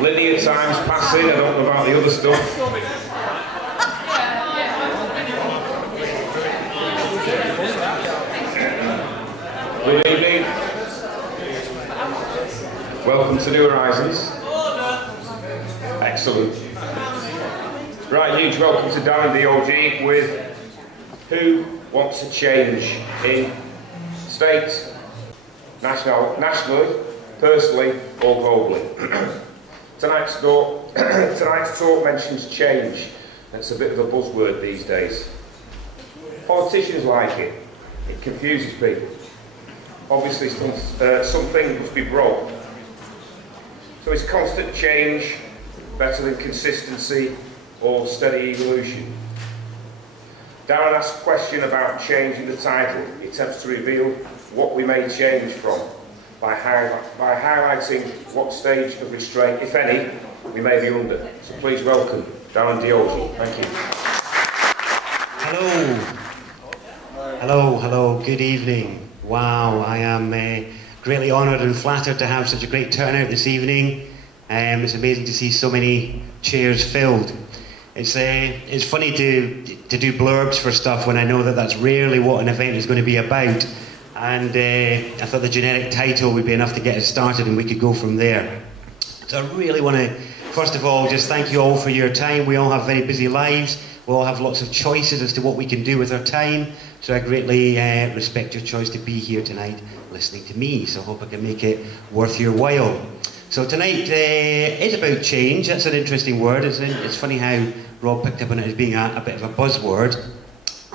Linear time's passing, I don't know about the other stuff. Good evening. Welcome to New Horizons. Excellent. Right, huge welcome to Darren Deojee with Who Wants a Change in State, nationally, personally or globally. Tonight's talk mentions change. It's a bit of a buzzword these days. Politicians like it. It confuses people. Obviously something must be broke. So is constant change better than consistency or steady evolution? Darren asks a question about change in the title. He attempts to reveal what we may change from by highlighting what stage of restraint, if any, we may be under. So please welcome Darren Deojee. Thank you. Hello, good evening. Wow, I am greatly honoured and flattered to have such a great turnout this evening. It's amazing to see so many chairs filled. It's funny to do blurbs for stuff when I know that that's rarely what an event is going to be about. And I thought the generic title would be enough to get us started and we could go from there. So I really want to, first of all, just thank you all for your time. We all have very busy lives. We all have lots of choices as to what we can do with our time. So I greatly respect your choice to be here tonight listening to me. So I hope I can make it worth your while. So tonight is about change. That's an interesting word, isn't it? It's funny how Rob picked up on it as being a bit of a buzzword.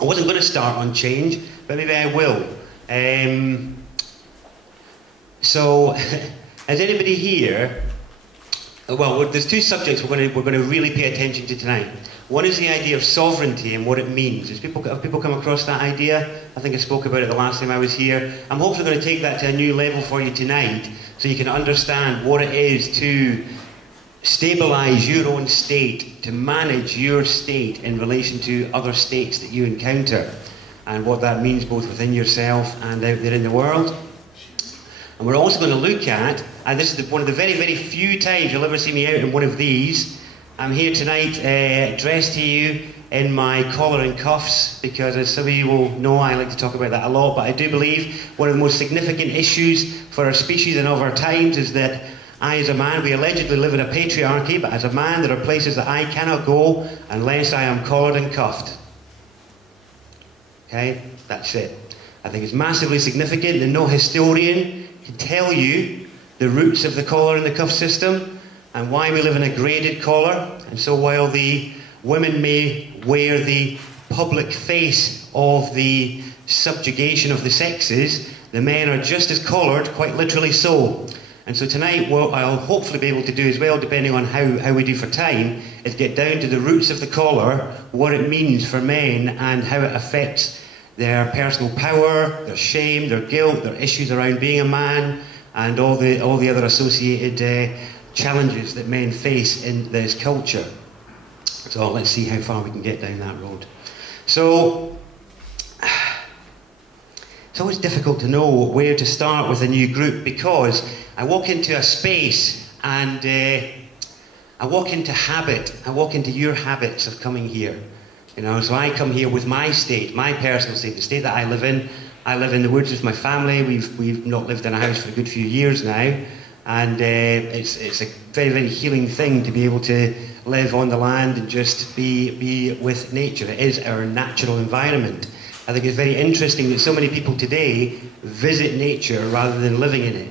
I wasn't going to start on change, but maybe I will. So, has anybody here? Well, there's two subjects we're going to really pay attention to tonight. One is the idea of sovereignty and what it means. Have people come across that idea? I think I spoke about it the last time I was here. I'm hopefully going to take that to a new level for you tonight, so you can understand what it is to stabilise your own state, to manage your state in relation to other states that you encounter, and what that means both within yourself and out there in the world. And we're also going to look at, and this is one of the very, very few times you'll ever see me out in one of these. I'm here tonight dressed to you in my collar and cuffs, because as some of you will know, I like to talk about that a lot, but I do believe one of the most significant issues for our species and of our times is that I, as a man, we allegedly live in a patriarchy, but as a man, there are places that I cannot go unless I am collared and cuffed. Okay, that's it. I think it's massively significant, and no historian can tell you the roots of the collar and the cuff system and why we live in a graded collar. And so while the women may wear the public face of the subjugation of the sexes, the men are just as collared, quite literally so. And so tonight, what I'll hopefully be able to do as well, depending on how we do for time, is get down to the roots of the collar, what it means for men and how it affects their personal power, their shame, their guilt, their issues around being a man, and all the other associated challenges that men face in this culture. So let's see how far we can get down that road. So it's always difficult to know where to start with a new group, because I walk into a space and I walk into habit. I walk into your habits of coming here. You know, so I come here with my state, my personal state, the state that I live in. I live in the woods with my family. We've not lived in a house for a good few years now, and it's a very, very healing thing to be able to live on the land and just be with nature. It is our natural environment. I think it's very interesting that so many people today visit nature rather than living in it.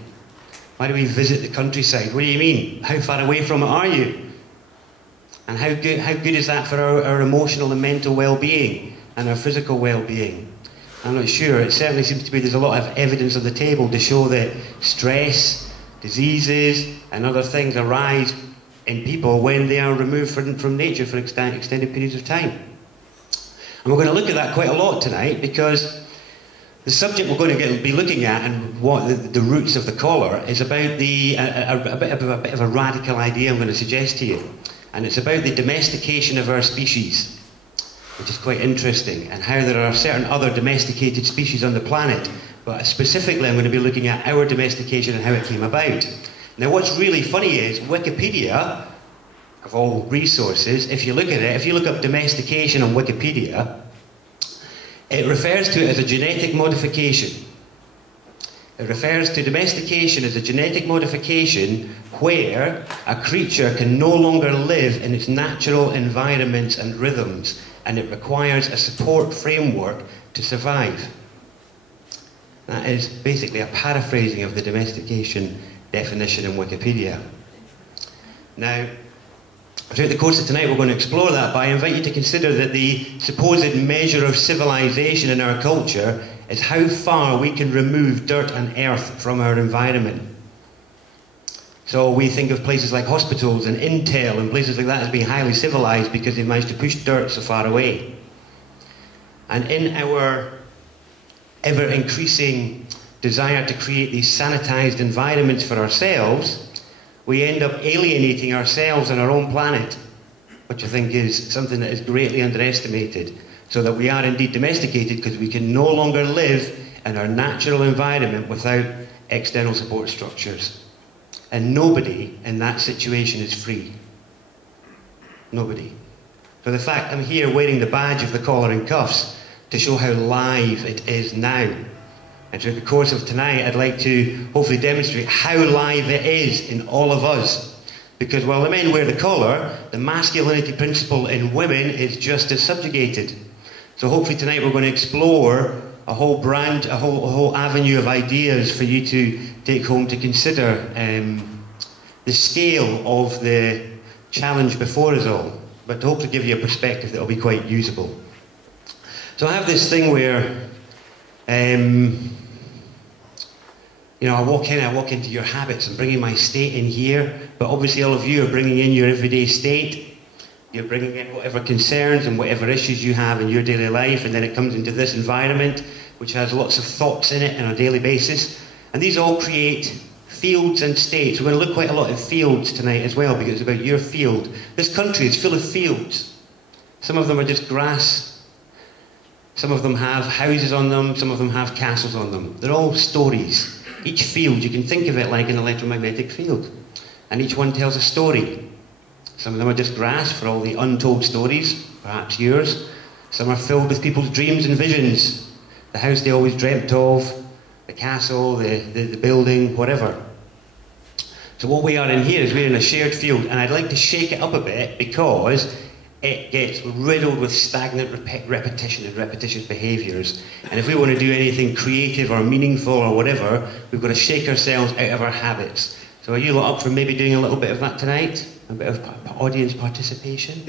Why do we visit the countryside? What do you mean? How far away from it are you? And how good is that for our emotional and mental well-being and our physical well-being? I'm not sure. It certainly seems to be there's a lot of evidence on the table to show that stress, diseases and other things arise in people when they are removed from nature for extended periods of time. And we're going to look at that quite a lot tonight, because the subject we're going to be looking at and what the roots of the collar is about a bit of a radical idea I'm going to suggest to you. And it's about the domestication of our species, which is quite interesting, and how there are certain other domesticated species on the planet. But specifically I'm going to be looking at our domestication and how it came about. Now what's really funny is Wikipedia, of all resources, if you look at it, if you look up domestication on Wikipedia, it refers to it as a genetic modification. It refers to domestication as a genetic modification where a creature can no longer live in its natural environments and rhythms, and it requires a support framework to survive. That is basically a paraphrasing of the domestication definition in Wikipedia. Now, throughout the course of tonight we're going to explore that, but I invite you to consider that the supposed measure of civilization in our culture is how far we can remove dirt and earth from our environment. So we think of places like hospitals and Intel and places like that as being highly civilized because they've managed to push dirt so far away. And in our ever-increasing desire to create these sanitized environments for ourselves, we end up alienating ourselves and our own planet, which I think is something that is greatly underestimated, so that we are indeed domesticated because we can no longer live in our natural environment without external support structures. And nobody in that situation is free. Nobody. For the fact I'm here wearing the badge of the collar and cuffs to show how live it is now. And through the course of tonight, I'd like to hopefully demonstrate how live it is in all of us. Because while the men wear the collar, the masculinity principle in women is just as subjugated. So hopefully tonight we're going to explore a whole avenue of ideas for you to take home to consider the scale of the challenge before us all, but to hopefully give you a perspective that will be quite usable. So I have this thing where you know, I walk into your habits. I'm bringing my state in here, but obviously all of you are bringing in your everyday state. You're bringing in whatever concerns and whatever issues you have in your daily life, and then it comes into this environment, which has lots of thoughts in it on a daily basis. And these all create fields and states. We're going to look quite a lot at fields tonight as well, because it's about your field. This country is full of fields. Some of them are just grass. Some of them have houses on them. Some of them have castles on them. They're all stories. Each field, you can think of it like an electromagnetic field. And each one tells a story. Some of them are just grass for all the untold stories, perhaps yours. Some are filled with people's dreams and visions. The house they always dreamt of, the castle, the building, whatever. So what we are in here is we're in a shared field, and I'd like to shake it up a bit because it gets riddled with stagnant repetition and repetitious behaviours. And if we want to do anything creative or meaningful or whatever, we've got to shake ourselves out of our habits. So are you lot up for maybe doing a little bit of that tonight? A bit of audience participation?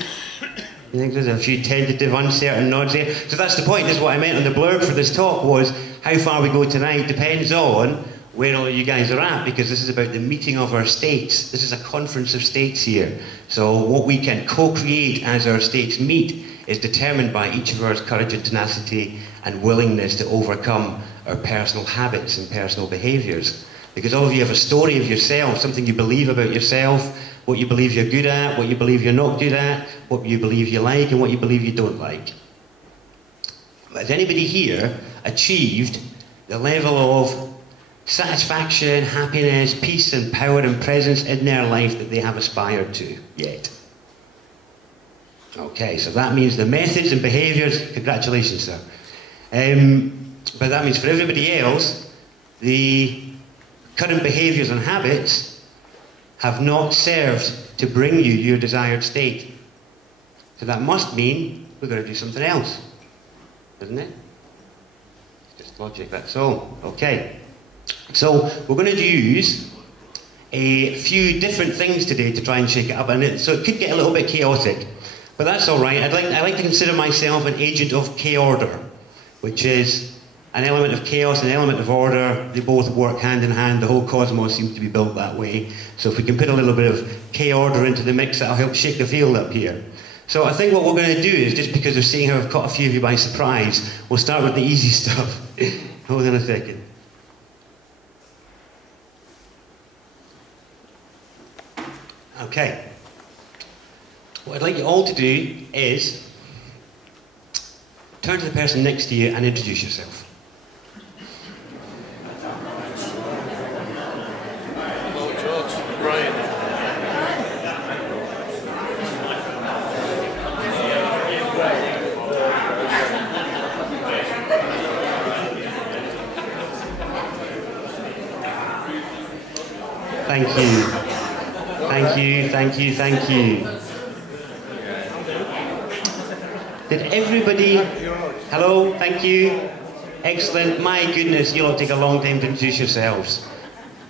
You think there's a few tentative, uncertain nods there? So that's the point. This is what I meant on the blurb for this talk, was how far we go tonight depends on where all of you guys are at, because this is about the meeting of our states. This is a conference of states here. So what we can co-create as our states meet is determined by each of our courage and tenacity and willingness to overcome our personal habits and personal behaviours. Because all of you have a story of yourself, something you believe about yourself, what you believe you're good at, what you believe you're not good at, what you believe you like and what you believe you don't like. Has anybody here achieved the level of satisfaction, happiness, peace and power and presence in their life that they have aspired to yet? Okay, so that means the methods and behaviours, congratulations sir. But that means for everybody else, the current behaviours and habits have not served to bring you your desired state. So that must mean we've got to do something else, doesn't it? It's just logic, that's all. Okay. So we're going to use a few different things today to try and shake it up, and so it could get a little bit chaotic, but that's all right. I like to consider myself an agent of K-order, which is an element of chaos, an element of order. They both work hand in hand. The whole cosmos seems to be built that way. So if we can put a little bit of K-order into the mix, that'll help shake the field up here. So I think what we're going to do is, just because of seeing how I've caught a few of you by surprise, we'll start with the easy stuff. Hold on a second. Okay. What I'd like you all to do is turn to the person next to you and introduce yourself. Hello, George. thank you, thank you. Did everybody... Hello, thank you. Excellent. My goodness, you'll take a long time to introduce yourselves.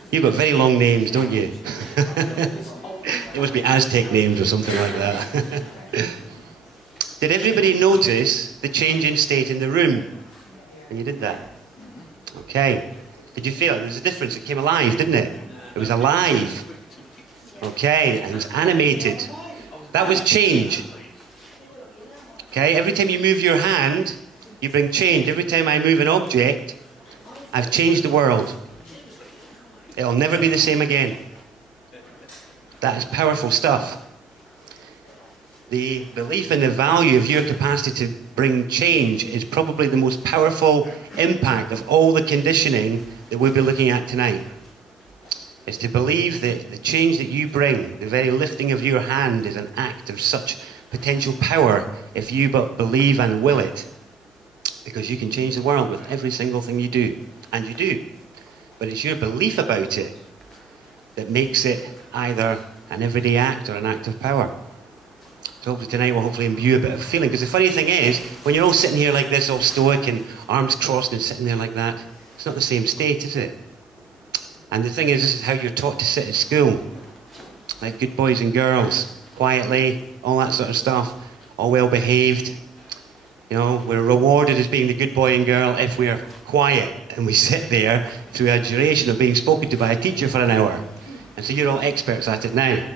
You've got very long names, don't you? It must be Aztec names or something like that. Did everybody notice the change in state in the room when you did that? Okay. Did you feel it? There was a difference. It came alive, didn't it? It was alive. Okay, and it was animated. That was change. Okay, every time you move your hand, you bring change. Every time I move an object, I've changed the world. It'll never be the same again. That is powerful stuff. The belief in the value of your capacity to bring change is probably the most powerful impact of all the conditioning that we'll be looking at tonight. It's to believe that the change that you bring, the very lifting of your hand, is an act of such potential power if you but believe and will it. Because you can change the world with every single thing you do. And you do. But it's your belief about it that makes it either an everyday act or an act of power. So hopefully tonight we'll hopefully imbue a bit of feeling. Because the funny thing is, when you're all sitting here like this, all stoic and arms crossed and sitting there like that, it's not the same state, is it? And the thing is, this is how you're taught to sit at school. Like good boys and girls, quietly, all that sort of stuff, all well behaved. You know, we're rewarded as being the good boy and girl if we're quiet and we sit there through a duration of being spoken to by a teacher for an hour. And so you're all experts at it now.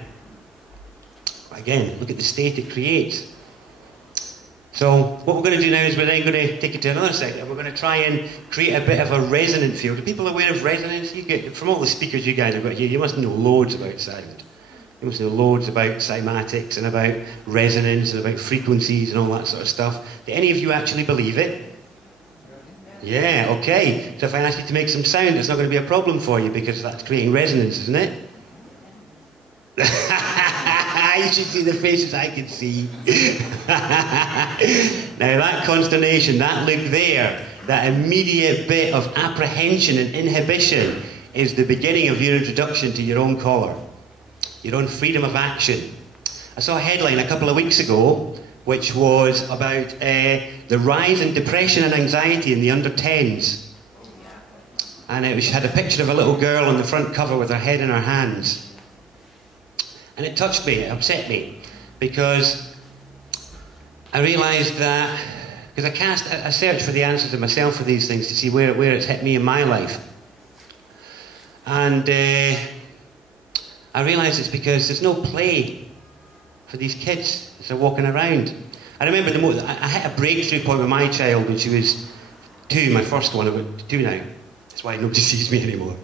Again, look at the state it creates. So what we're going to do now is we're then going to take it to another sector. We're going to try and create a bit of a resonant field. Are people aware of resonance? You get, from all the speakers you guys have got here, you must know loads about sound. You must know loads about cymatics and about resonance and about frequencies and all that sort of stuff. Do any of you actually believe it? Yeah, okay. So if I ask you to make some sound, it's not going to be a problem for you because that's creating resonance, isn't it? You should see the faces I can see. Now that consternation, that look there, that immediate bit of apprehension and inhibition is the beginning of your introduction to your own collar, your own freedom of action. I saw a headline a couple of weeks ago which was about the rise in depression and anxiety in the under-10s. And it had a picture of a little girl on the front cover with her head in her hands. And it touched me, it upset me, because I realised that, because I searched for the answers to myself for these things to see where it's hit me in my life. And I realised it's because there's no play for these kids as they're walking around. I remember I hit a breakthrough point with my child when she was 2, my first one, about 2 now. That's why nobody sees me anymore.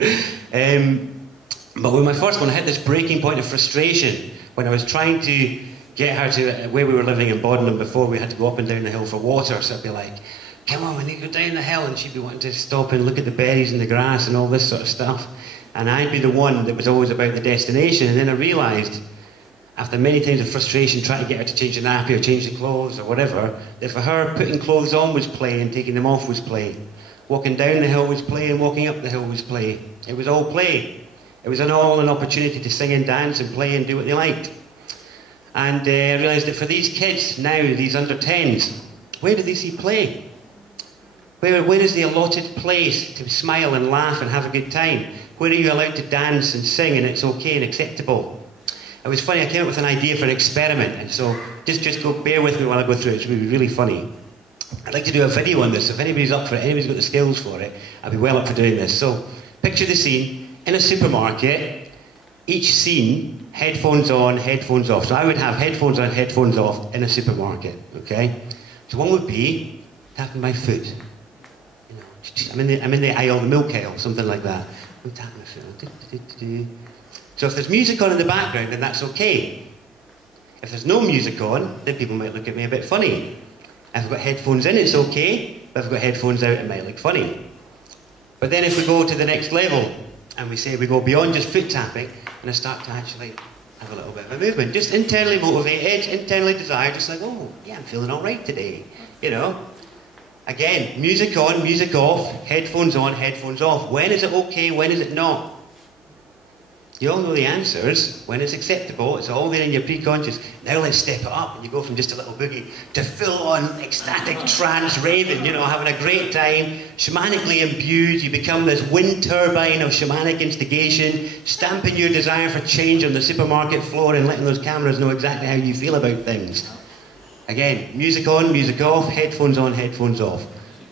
But with my first one, I hit this breaking point of frustration when I was trying to get her to where we were living in Bodnham before. We had to go up and down the hill for water, so I'd be like, come on, we need to go down the hill, and she'd be wanting to stop and look at the berries in the grass and all this sort of stuff. And I'd be the one that was always about the destination. And then I realised, after many times of frustration trying to get her to change the nappy or change the clothes or whatever, that for her, putting clothes on was play and taking them off was play. Walking down the hill was play and walking up the hill was play. It was all play. It was an opportunity to sing and dance and play and do what they liked. And I realised that for these kids now, these under-10s, where do they see play? Where is the allotted place to smile and laugh and have a good time? Where are you allowed to dance and sing and it's okay and acceptable? It was funny, I came up with an idea for an experiment, and so just bear with me while I go through it. It's really, really funny. I'd like to do a video on this, so if anybody's up for it, anybody's got the skills for it, I'd be well up for doing this. So, picture the scene. In a supermarket, each scene, headphones on, headphones off. So I would have headphones on, headphones off in a supermarket, okay? So one would be tapping my foot. You know, I'm in the aisle, the milk aisle, something like that. I'm tapping my foot. So if there's music on in the background, then that's okay. If there's no music on, then people might look at me a bit funny. If I've got headphones in, it's okay. But if I've got headphones out, it might look funny. But then if we go to the next level, and we say we go beyond just foot tapping, and I start to actually have a little bit of a movement. Just internally motivated, internally desired, just like, oh, yeah, I'm feeling all right today. You know? Again, music on, music off, headphones on, headphones off. When is it okay, when is it not? You all know the answers. When it's acceptable, it's all there in your pre-conscious. Now let's step it up, and you go from just a little boogie to full-on ecstatic trance raving, you know, having a great time, shamanically imbued. You become this wind turbine of shamanic instigation, stamping your desire for change on the supermarket floor and letting those cameras know exactly how you feel about things. Again, music on, music off, headphones on, headphones off.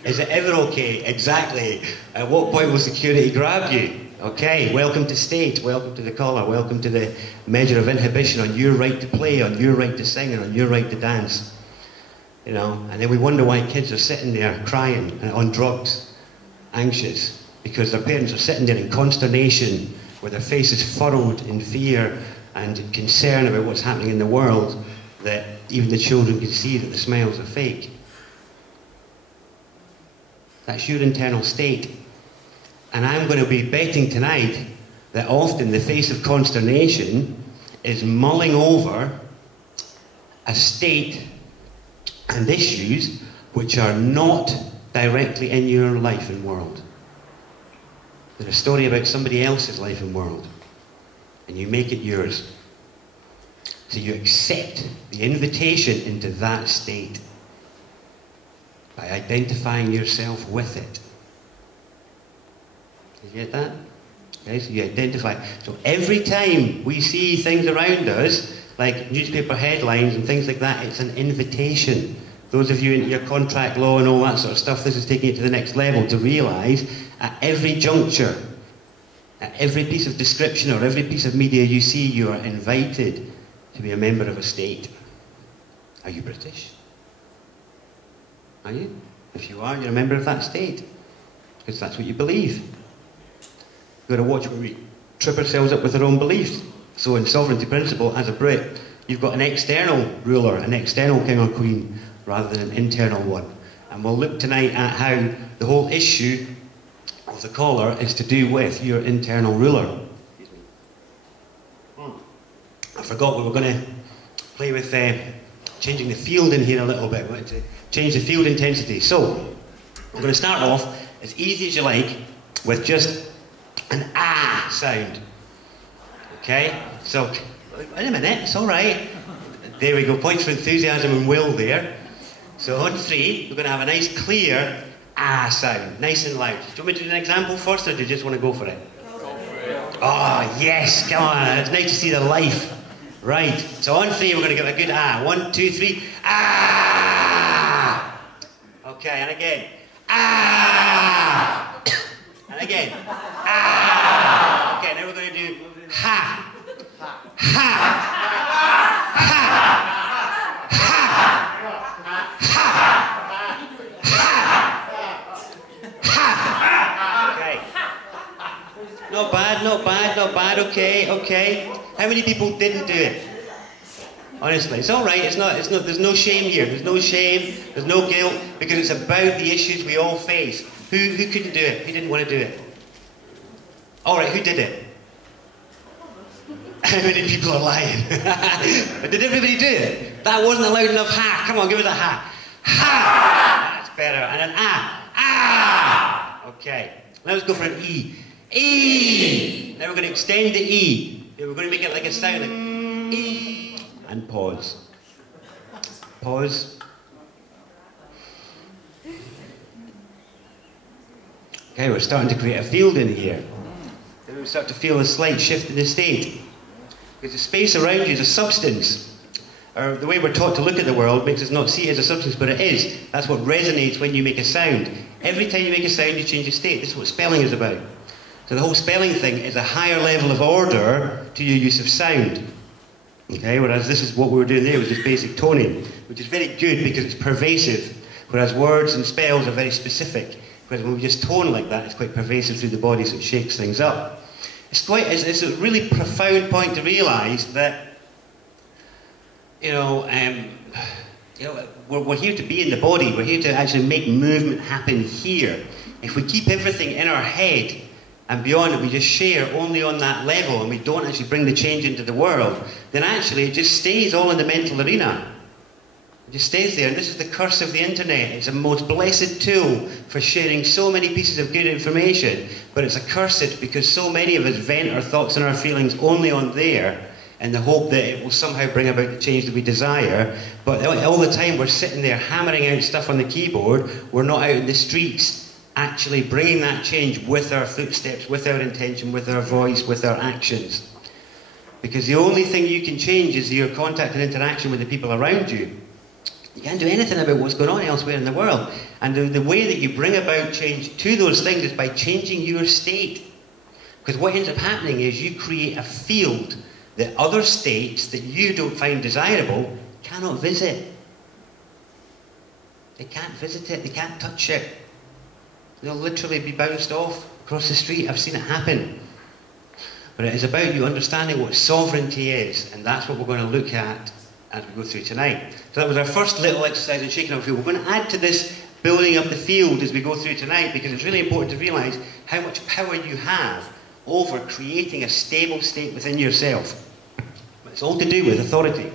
Is it ever okay? Exactly. At what point will security grab you? Okay, welcome to state, welcome to the collar, welcome to the measure of inhibition on your right to play, on your right to sing, and on your right to dance. You know, and then we wonder why kids are sitting there crying and on drugs, anxious, because their parents are sitting there in consternation, with their faces furrowed in fear and concern about what's happening in the world, that even the children can see that the smiles are fake. That's your internal state. And I'm going to be betting tonight that often the face of consternation is mulling over a state and issues which are not directly in your life and world. They're a story about somebody else's life and world, and you make it yours. So you accept the invitation into that state by identifying yourself with it. Did you get that? Okay, so you identify. So every time we see things around us, like newspaper headlines and things like that, it's an invitation. Those of you into your contract law and all that sort of stuff, this is taking it to the next level to realise at every juncture, at every piece of description or every piece of media you see, you are invited to be a member of a state. Are you British? Are you? If you are, you're a member of that state. Because that's what you believe. We've got to watch where we trip ourselves up with our own beliefs. So in sovereignty principle, as a Brit, you've got an external ruler, an external king or queen, rather than an internal one. And we'll look tonight at how the whole issue of the collar is to do with your internal ruler. I forgot we were going to play with changing the field in here a little bit. We wanted to change the field intensity. So we're going to start off as easy as you like with just an ah sound. Okay? So, wait a minute, it's all right. There we go, points for enthusiasm and will there. So on 3, we're going to have a nice clear ah sound, nice and loud. Do you want me to do an example first, or do you just want to go for it? Go for it. Oh, yes, come on, it's nice to see the life. Right, so on 3, we're going to give a good ah. 1, 2, 3, ah! Okay, and again, ah! And again, ah! Okay, now we're going to do ha! Ha! Ha! Not bad, not bad, not bad, okay, okay. How many people didn't do it? Honestly, it's all right, it's not, there's no shame here. There's no shame, there's no guilt, because it's about the issues we all face. Who couldn't do it? Who didn't want to do it? All right, who did it? How many people are lying? But did everybody do it? That wasn't a loud enough ha. Come on, give us a ha. Ha! That's better. And an ah. Ah! Okay, now let's go for an E. E! Now we're going to extend the E. We're going to make it like a sound, like E. And pause. Pause. Okay, we're starting to create a field in here. Then we start to feel a slight shift in the state. Because the space around you is a substance. Or the way we're taught to look at the world makes us not see it as a substance, but it is. That's what resonates when you make a sound. Every time you make a sound, you change your state. This is what spelling is about. So the whole spelling thing is a higher level of order to your use of sound. Okay, whereas this is what we were doing there, was just basic toning, which is very good because it's pervasive, whereas words and spells are very specific. Whereas when we just tone like that, it's quite pervasive through the body, so it shakes things up. It's a really profound point to realise that, we're here to be in the body, we're here to actually make movement happen here. If we keep everything in our head, and beyond it, we just share only on that level, and we don't actually bring the change into the world, then actually it just stays all in the mental arena. It just stays there, and this is the curse of the internet. It's a most blessed tool for sharing so many pieces of good information, but it's accursed because so many of us vent our thoughts and our feelings only on there in the hope that it will somehow bring about the change that we desire. But all the time we're sitting there hammering out stuff on the keyboard, we're not out in the streets actually bringing that change with our footsteps, with our intention, with our voice, with our actions. Because the only thing you can change is your contact and interaction with the people around you. You can't do anything about what's going on elsewhere in the world. And the way that you bring about change to those things is by changing your state. Because what ends up happening is you create a field that other states that you don't find desirable cannot visit. They can't visit it, they can't touch it. They'll literally be bounced off across the street. I've seen it happen. But it is about you understanding what sovereignty is, and that's what we're going to look at as we go through tonight. So that was our first little exercise in shaking up the field. We're going to add to this building up the field as we go through tonight, because it's really important to realise how much power you have over creating a stable state within yourself. But it's all to do with authority,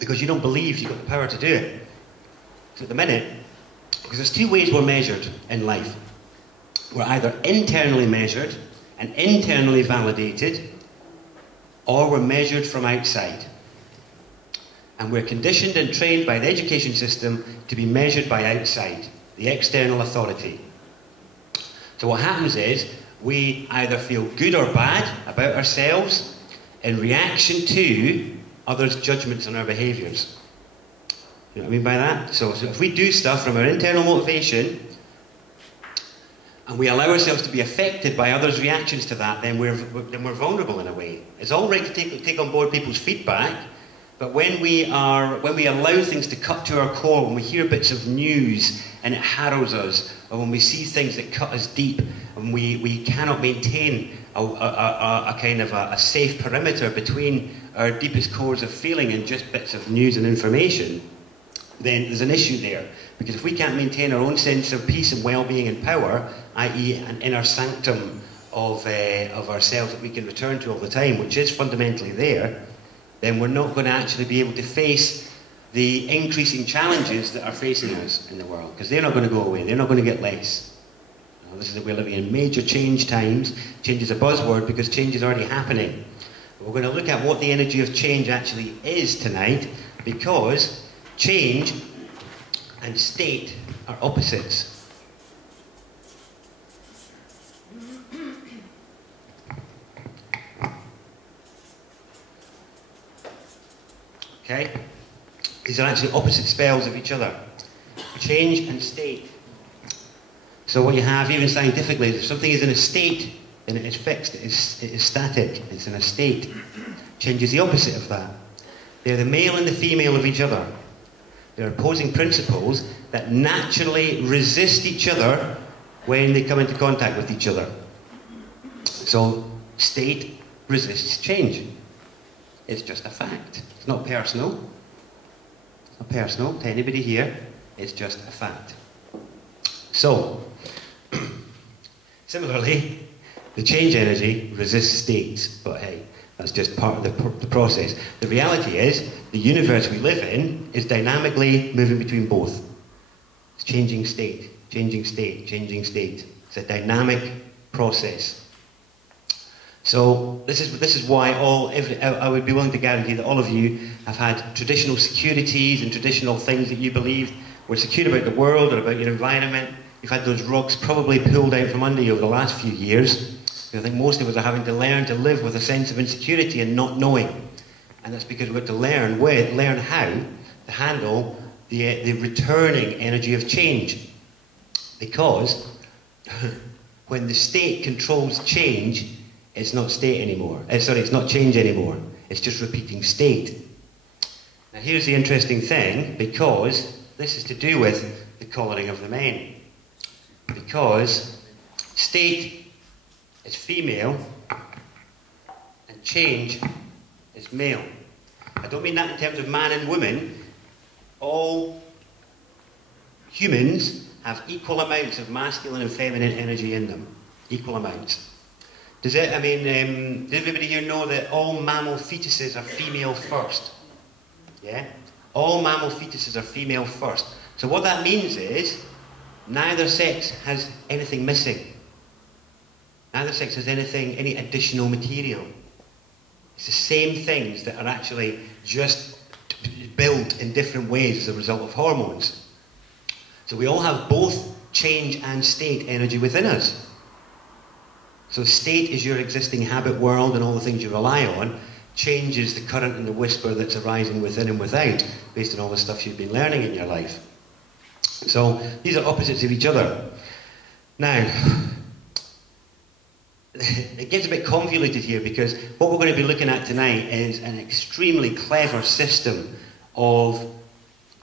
because you don't believe you've got the power to do it. So at the minute, because there's two ways we're measured in life. We're either internally measured and internally validated, or we're measured from outside. And we're conditioned and trained by the education system to be measured by outside, the external authority. So what happens is, we either feel good or bad about ourselves in reaction to others' judgments on our behaviours. You know what I mean by that? So if we do stuff from our internal motivation, and we allow ourselves to be affected by others' reactions to that, then we're vulnerable in a way. It's all right to take on board people's feedback, but when we allow things to cut to our core, when we hear bits of news and it harrows us, or when we see things that cut us deep, and we cannot maintain a kind of a safe perimeter between our deepest cores of feeling and just bits of news and information, then there's an issue there. Because if we can't maintain our own sense of peace and well-being and power, i.e. an inner sanctum of ourselves that we can return to all the time, which is fundamentally there, then we're not going to actually be able to face the increasing challenges that are facing us in the world, because they're not going to go away, they're not going to get less. We're living in major change times. Change is a buzzword because change is already happening. But we're going to look at what the energy of change actually is tonight, because change and state are opposites. Okay? These are actually opposite spells of each other. Change and state. So what you have, even scientifically, is if something is in a state, then it is fixed, it is static, it's in a state. Change is the opposite of that. They're the male and the female of each other. They're opposing principles that naturally resist each other when they come into contact with each other. So, state resists change. It's just a fact. It's not personal. It's not personal to anybody here. It's just a fact. So, similarly, the change energy resists states, but hey, that's just part of the process. The reality is, the universe we live in is dynamically moving between both. It's changing state, changing state, changing state. It's a dynamic process. So this is why I would be willing to guarantee that all of you have had traditional securities and traditional things that you believed were secure about the world or about your environment. You've had those rocks probably pulled out from under you over the last few years. I think most of us are having to learn to live with a sense of insecurity and not knowing. And that's because we've got to learn how to handle the returning energy of change. Because when the state controls change, it's not state anymore. It's not change anymore. It's just repeating state. Now here's the interesting thing, because this is to do with the collaring of the men. Because state is female and change is male. I don't mean that in terms of man and woman. All humans have equal amounts of masculine and feminine energy in them. Equal amounts. Does everybody here know that all mammal fetuses are female first? Yeah? All mammal fetuses are female first. So what that means is, neither sex has anything missing. Neither sex has any additional material. It's the same things that are actually just built in different ways as a result of hormones. So we all have both change and state energy within us. So state is your existing habit world and all the things you rely on. Change is the current and the whisper that's arising within and without, based on all the stuff you've been learning in your life. So these are opposites of each other. Now, it gets a bit convoluted here, because what we're going to be looking at tonight is an extremely clever system of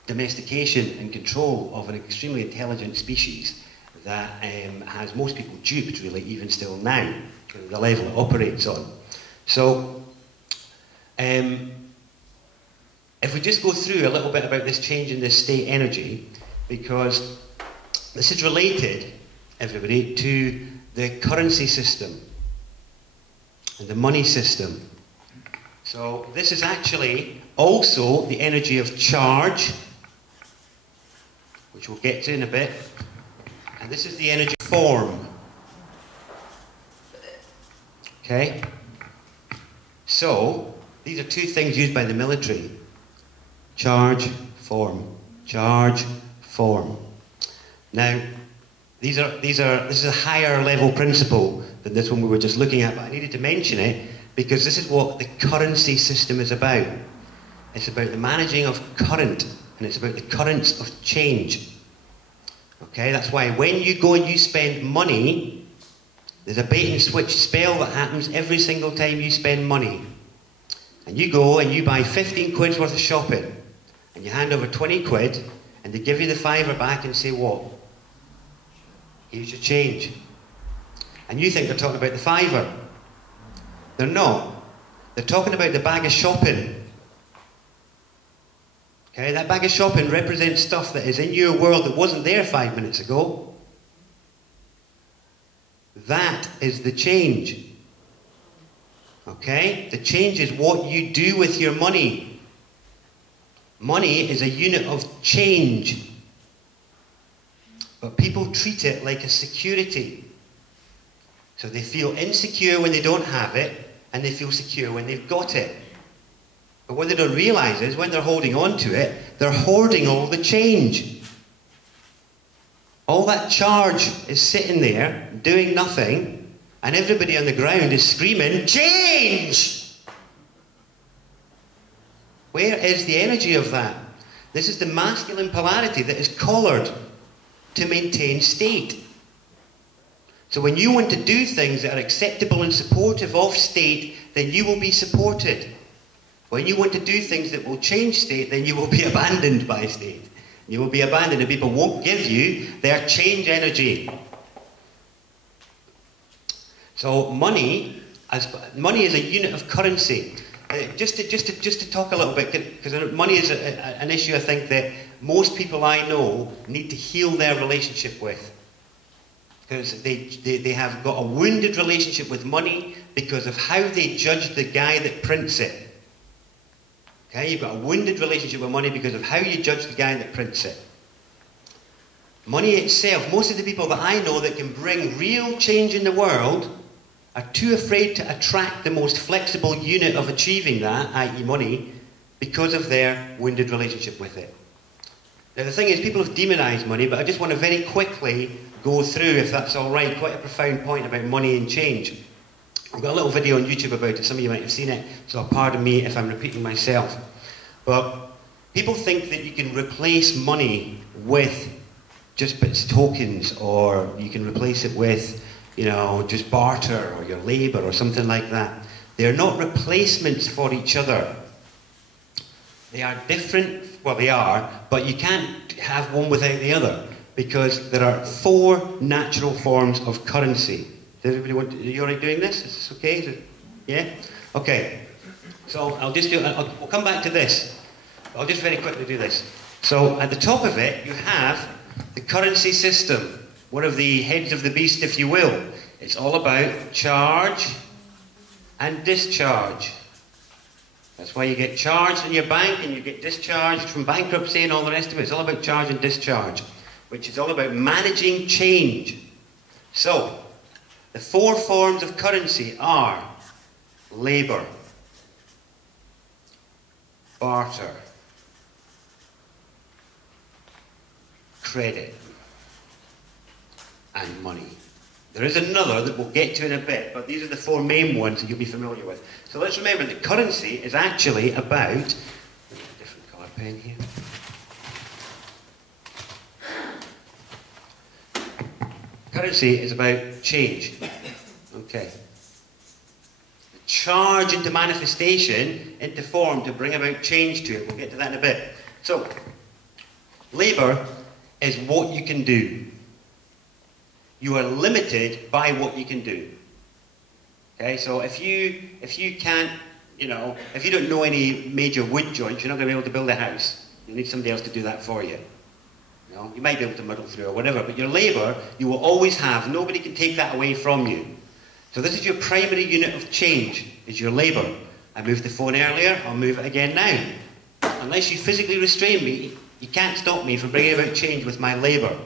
domestication and control of an extremely intelligent species that has most people duped, really, even still now, the level it operates on. So, if we just go through a little bit about this change in this state energy, because this is related, everybody, to the currency system and the money system. So this is actually also the energy of charge, which we'll get to in a bit, and this is the energy of form. Okay? So these are two things used by the military: charge, form. Charge, form. Now, this is a higher level principle than this one we were just looking at, but I needed to mention it because this is what the currency system is about. It's about the managing of current, and it's about the currents of change. Okay, that's why when you go and you spend money, there's a bait and switch spell that happens every single time you spend money. And you go and you buy 15 quid's worth of shopping, and you hand over 20 quid, and they give you the fiver back and say, what? Here's your change. And you think they're talking about the fiver. They're not. They're talking about the bag of shopping. Okay, that bag of shopping represents stuff that is in your world that wasn't there 5 minutes ago. That is the change. Okay? The change is what you do with your money. Money is a unit of change. But people treat it like a security. So they feel insecure when they don't have it, and they feel secure when they've got it. But what they don't realise is, when they're holding on to it, they're hoarding all the change. All that charge is sitting there, doing nothing, and everybody on the ground is screaming, change! Where is the energy of that? This is the masculine polarity that is collared to maintain state. So when you want to do things that are acceptable and supportive of state, then you will be supported. When you want to do things that will change state, then you will be abandoned by state. You will be abandoned, and people won't give you their change energy. So money is a unit of currency. Just to talk a little bit, because money is an issue I think that most people I know need to heal their relationship with. Because they have got a wounded relationship with money because of how they judge the guy that prints it. Okay, you've got a wounded relationship with money because of how you judge the guy that prints it. Money itself, most of the people that I know that can bring real change in the world are too afraid to attract the most flexible unit of achieving that, i.e. money, because of their wounded relationship with it. Now the thing is, people have demonised money, but I just want to very quickly go through, if that's all right, quite a profound point about money and change. I've got a little video on YouTube about it, some of you might have seen it, so pardon me if I'm repeating myself. But people think that you can replace money with just bits of tokens, or you can replace it with, you know, just barter or your labour or something like that. They're not replacements for each other. They are different, well they are, but you can't have one without the other, because there are 4 natural forms of currency. Does everybody want to, are you alright doing this? Is this okay? Is it, yeah? Okay. So we'll come back to this. I'll just very quickly do this. So at the top of it, you have the currency system. One of the heads of the beast, if you will. It's all about charge and discharge. That's why you get charged in your bank and you get discharged from bankruptcy and all the rest of it. It's all about charge and discharge, which is all about managing change. So, the 4 forms of currency are labour, barter, credit, and money. There is another that we'll get to in a bit, but these are the 4 main ones that you'll be familiar with. So let's remember that currency is actually about, a different colour pen here. Currency is about change. Okay. Charge into manifestation, into form, to bring about change to it. We'll get to that in a bit. So, labour is what you can do. You are limited by what you can do. Okay, so if you can't, if you don't know any major wood joints, you're not going to be able to build a house. You need somebody else to do that for you. You might be able to muddle through or whatever, but your labour, you will always have. Nobody can take that away from you. So this is your primary unit of change, is your labour. I moved the phone earlier, I'll move it again now. Unless you physically restrain me, you can't stop me from bringing about change with my labour.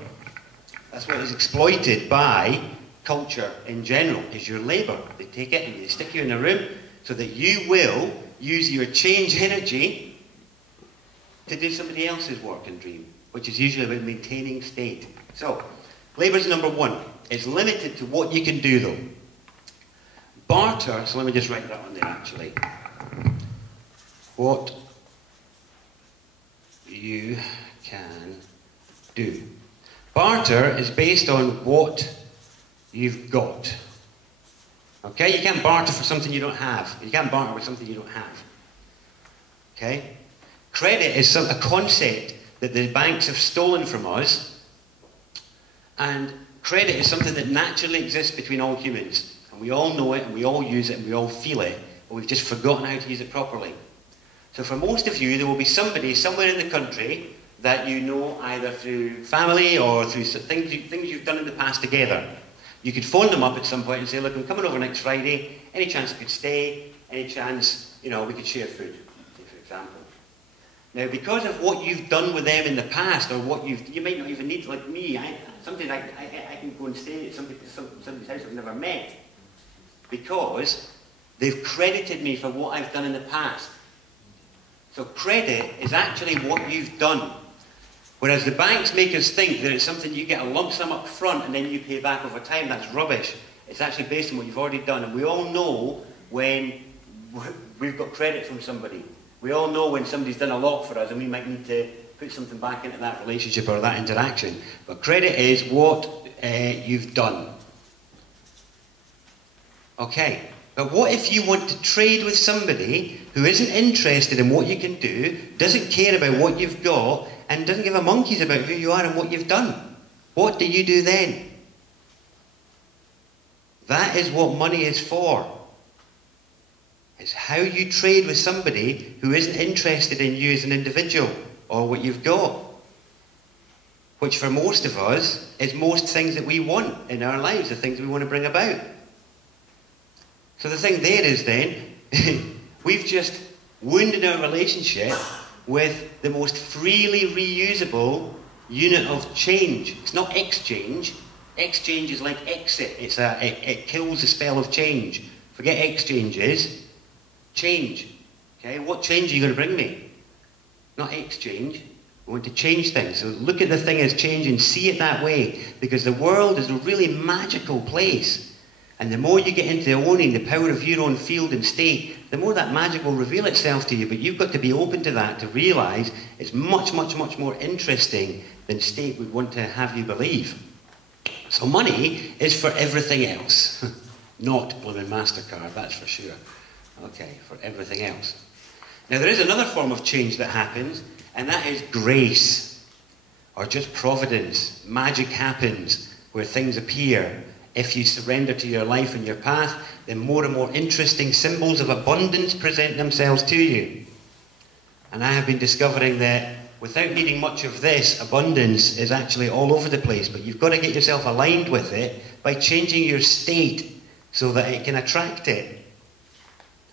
That's what is exploited by culture in general, is your labour. They take it and they stick you in a room so that you will use your change energy to do somebody else's work and dream, which is usually about maintaining state. So, labour is number 1. It's limited to what you can do though. Barter, so let me just write that on there actually. What you can do. Barter is based on what you've got. Okay? You can't barter for something you don't have. You can't barter with something you don't have. Okay? Credit is a concept that the banks have stolen from us, and credit is something that naturally exists between all humans. And we all know it, and we all use it, and we all feel it, but we've just forgotten how to use it properly. So for most of you, there will be somebody somewhere in the country that you know either through family or through things you've done in the past together. You could phone them up at some point and say, look, I'm coming over next Friday, any chance I could stay, any chance, we could share food, for example. Now, because of what you've done with them in the past, or what you might not even need, like me, sometimes I can go and stay at somebody's house I've never met, because they've credited me for what I've done in the past. So credit is actually what you've done. Whereas the banks make us think that it's something you get a lump sum up front and then you pay back over time. That's rubbish. It's actually based on what you've already done. And we all know when we've got credit from somebody. We all know when somebody's done a lot for us and we might need to put something back into that relationship or that interaction. But credit is what you've done. Okay. But what if you want to trade with somebody who isn't interested in what you can do, doesn't care about what you've got, and doesn't give a monkey's about who you are and what you've done? What do you do then? That is what money is for. It's how you trade with somebody who isn't interested in you as an individual or what you've got. Which for most of us is most things that we want in our lives, the things we want to bring about. So the thing there is then, we've just wounded our relationship with the most freely reusable unit of change. It's not exchange. Exchange is like exit. It kills the spell of change. Forget exchange is. Change. Okay, what change are you going to bring me? Not exchange. We want to change things. So look at the thing as change and see it that way. Because the world is a really magical place. And the more you get into owning the power of your own field and state, the more that magic will reveal itself to you. But you've got to be open to that, to realise it's much, much, much more interesting than state would want to have you believe. So money is for everything else. Not blooming MasterCard, that's for sure. Okay, for everything else. Now there is another form of change that happens, and that is grace. Or just providence. Magic happens where things appear. If you surrender to your life and your path, then more and more interesting symbols of abundance present themselves to you. And I have been discovering that without needing much of this, abundance is actually all over the place. But you've got to get yourself aligned with it by changing your state so that it can attract it.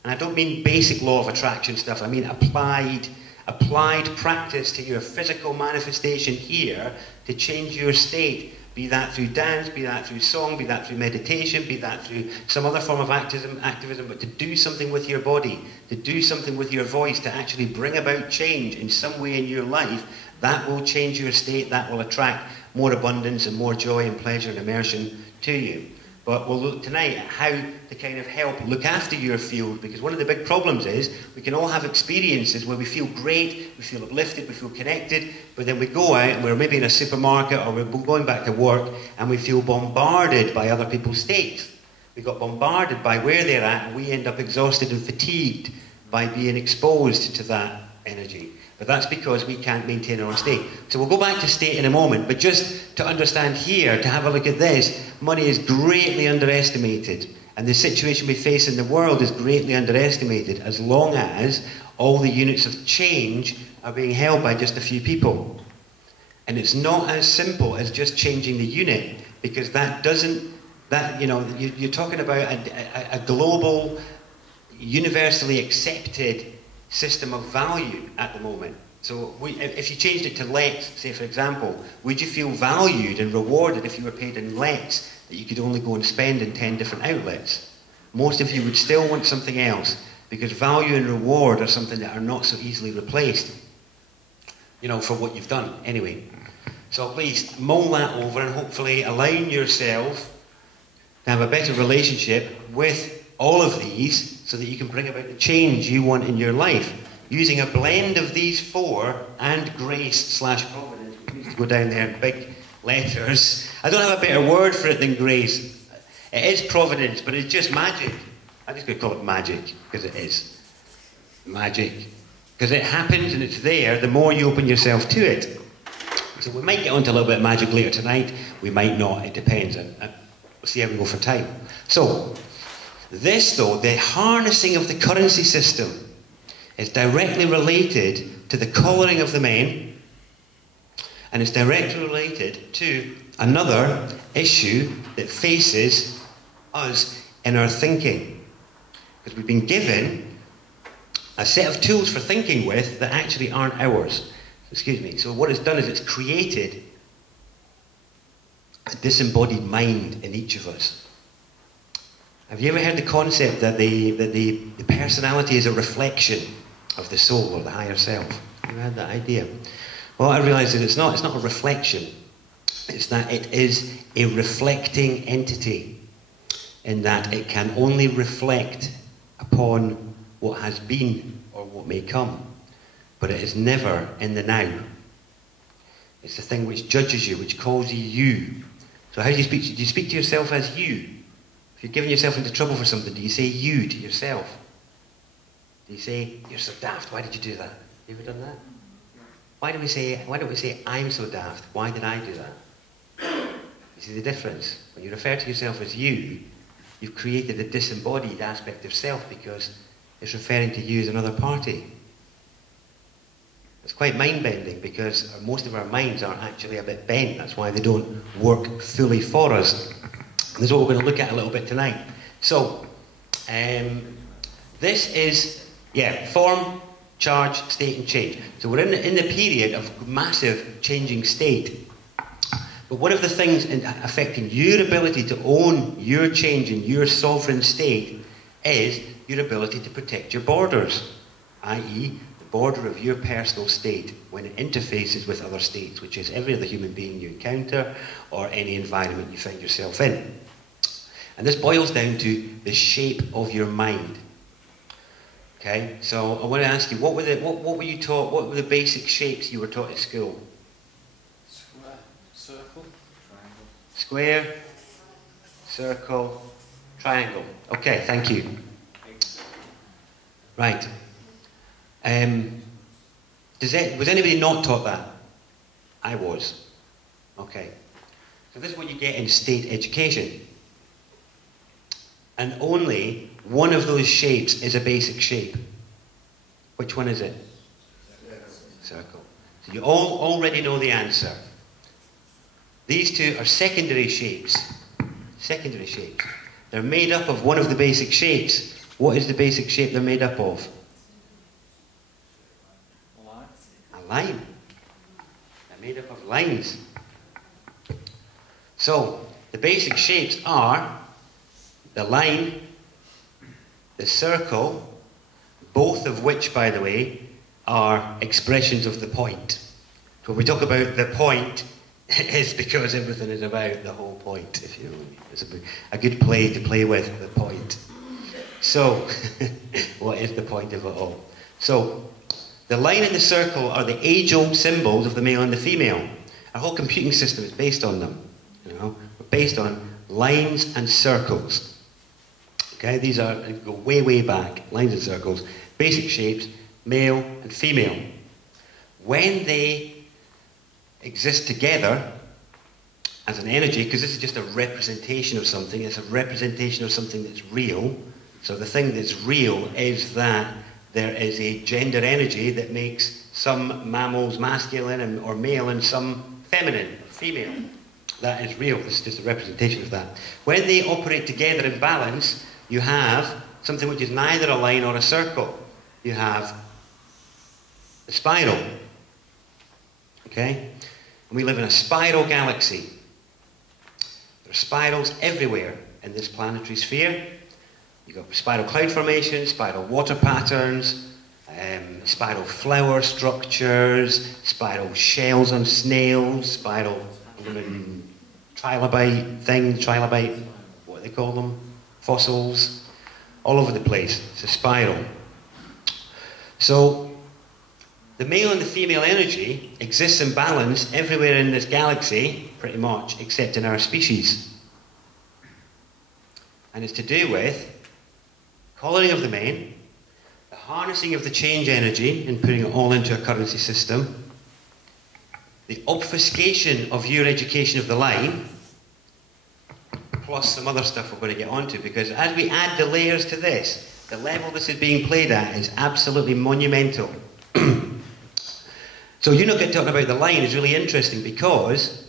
And I don't mean basic law of attraction stuff, I mean applied practice to your physical manifestation here to change your state, be that through dance, be that through song, be that through meditation, be that through some other form of activism, but to do something with your body, to do something with your voice, to actually bring about change in some way in your life, that will change your state, that will attract more abundance and more joy and pleasure and immersion to you. But we'll look tonight at how to kind of help look after your field, because one of the big problems is we can all have experiences where we feel great, we feel uplifted, we feel connected, but then we go out and we're maybe in a supermarket or we're going back to work and we feel bombarded by other people's states. We got bombarded by where they're at and we end up exhausted and fatigued by being exposed to that energy. But that's because we can't maintain our own state. So we'll go back to state in a moment, but just to understand here, to have a look at this, money is greatly underestimated. And the situation we face in the world is greatly underestimated as long as all the units of change are being held by just a few people. And it's not as simple as just changing the unit, because that doesn't, you're talking about a global, universally accepted system of value at the moment. So if you changed it to lets, say for example, would you feel valued and rewarded if you were paid in lets that you could only go and spend in 10 different outlets? Most of you would still want something else, because value and reward are something that are not so easily replaced, for what you've done anyway. So at least mull that over and hopefully align yourself to have a better relationship with all of these, so that you can bring about the change you want in your life, using a blend of these four and grace/providence. We used to go down there in big letters. I don't have a better word for it than grace. It is providence, but it's just magic. I'm just going to call it magic, because it is magic. Because it happens and it's there the more you open yourself to it. So we might get onto a little bit of magic later tonight. We might not. It depends. And we'll see how we go for time. So, this, though, the harnessing of the currency system is directly related to the collaring of the men, and it's directly related to another issue that faces us in our thinking. Because we've been given a set of tools for thinking with that actually aren't ours. Excuse me. So what it's done is it's created a disembodied mind in each of us. Have you ever heard the concept that the personality is a reflection of the soul or the higher self? Have you had that idea? Well, I realise that it's not a reflection. It's that it is a reflecting entity, in that it can only reflect upon what has been or what may come. But it is never in the now. It's the thing which judges you, which calls you you. So how do you speak? Do you speak to yourself as you? If you're giving yourself into trouble for something, do you say you to yourself? Do you say, you're so daft, why did you do that? Have you ever done that? Why don't we say, I'm so daft, why did I do that? You see the difference? When you refer to yourself as you, you've created a disembodied aspect of self, because it's referring to you as another party. It's quite mind-bending, because most of our minds are actually a bit bent. That's why they don't work fully for us. And this is what we're going to look at a little bit tonight. So, this is, form, charge, state and change. So we're in the period of massive changing state. But one of the things affecting your ability to own your change in your sovereign state is your ability to protect your borders, i.e. the border of your personal state when it interfaces with other states, which is every other human being you encounter or any environment you find yourself in. And this boils down to the shape of your mind. Okay, so I want to ask you, what were you taught? What were the basic shapes you were taught at school? Square, circle, triangle. Square, circle, triangle. Okay, thank you. Right. Was anybody not taught that? I was. Okay. So this is what you get in state education. And only one of those shapes is a basic shape. Which one is it? Circle. So you all already know the answer. These two are secondary shapes. Secondary shapes. They're made up of one of the basic shapes, What is the basic shape they're made up of? Line. A line. They're made up of lines. So, the basic shapes are the line, the circle, both of which, by the way, are expressions of the point. So when we talk about the point, it's because everything is about the whole point, if you know. It's a good play to play with, the point. So, what is the point of it all? So, the line and the circle are the age-old symbols of the male and the female. Our whole computing system is based on them. You know, we're based on lines and circles. Okay, these are, go way, way back, lines and circles, basic shapes, male and female. When they exist together as an energy, because this is just a representation of something, it's a representation of something that's real. So the thing that's real is that there is a gender energy that makes some mammals masculine or male and some feminine, female. That is real. This is just a representation of that. When they operate together in balance, you have something which is neither a line or a circle. You have a spiral. Okay? And we live in a spiral galaxy. There are spirals everywhere in this planetary sphere. You've got spiral cloud formations, spiral water patterns, spiral flower structures, spiral shells on snails, spiral trilobite things, what do they call them? Fossils, all over the place. It's a spiral. So, the male and the female energy exists in balance everywhere in this galaxy, pretty much, except in our species. And it's to do with collaring of the mane, the harnessing of the change energy and putting it all into a currency system, the obfuscation of your education of the line, plus some other stuff we're going to get onto, because as we add the layers to this, the level this is being played at is absolutely monumental. So you not get talking about the line is really interesting, because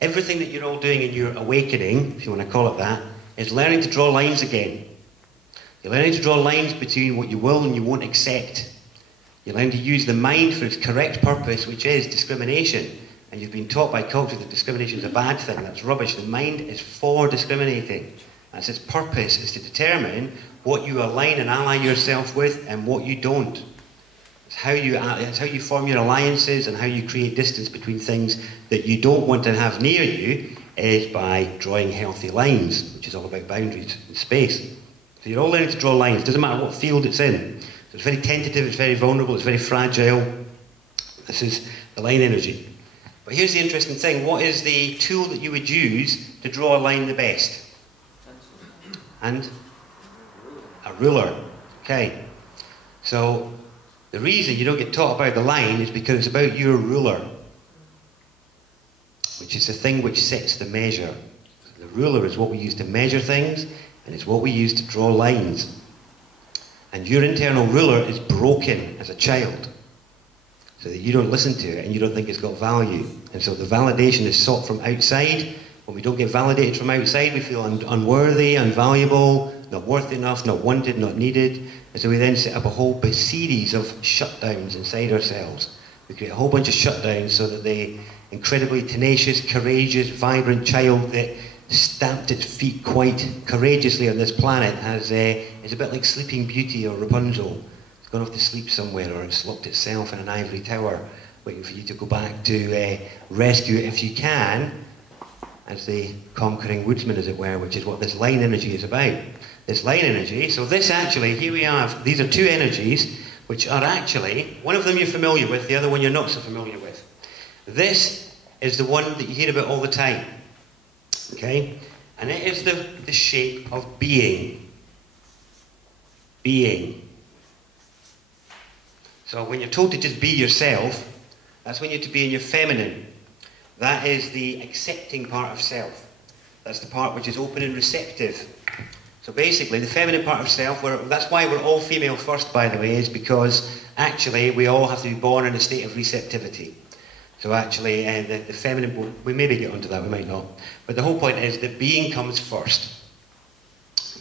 everything that you're all doing in your awakening, if you want to call it that, is learning to draw lines again. You're learning to draw lines between what you will and you won't accept. You're learning to use the mind for its correct purpose, which is discrimination. And you've been taught by culture that discrimination is a bad thing. That's rubbish. The mind is for discriminating. That's its purpose, is to determine what you align and ally yourself with and what you don't. It's how you form your alliances and how you create distance between things that you don't want to have near you, is by drawing healthy lines, which is all about boundaries and space. So you're all learning to draw lines. It doesn't matter what field it's in. So it's very tentative, it's very vulnerable, it's very fragile. This is the line energy. But here's the interesting thing. What is the tool that you would use to draw a line the best? And a ruler. Okay. So the reason you don't get taught about the line is because it's about your ruler, which is the thing which sets the measure. The ruler is what we use to measure things, and it's what we use to draw lines. And your internal ruler is broken as a child, so that you don't listen to it and you don't think it's got value. And so the validation is sought from outside. When we don't get validated from outside, we feel unworthy, unvaluable, not worth enough, not wanted, not needed. And so we then set up a whole series of shutdowns inside ourselves. We create a whole bunch of shutdowns so that the incredibly tenacious, courageous, vibrant child that stamped its feet quite courageously on this planet is a bit like Sleeping Beauty or Rapunzel. It's gone off to sleep somewhere, or it's locked itself in an ivory tower, waiting for you to go back to rescue it if you can, as the conquering woodsman, as it were, which is what this line energy is about. This line energy, so this actually, here we have, these are two energies, which are actually, one of them you're familiar with, the other one you're not so familiar with. This is the one that you hear about all the time. Okay? And it is the shape of being. Being. So when you're told to just be yourself, that's when you're to be in your feminine. That is the accepting part of self. That's the part which is open and receptive. So basically, the feminine part of self, that's why we're all female first, by the way, is because actually we all have to be born in a state of receptivity. So actually, the feminine, we maybe get onto that, we might not. But the whole point is that being comes first.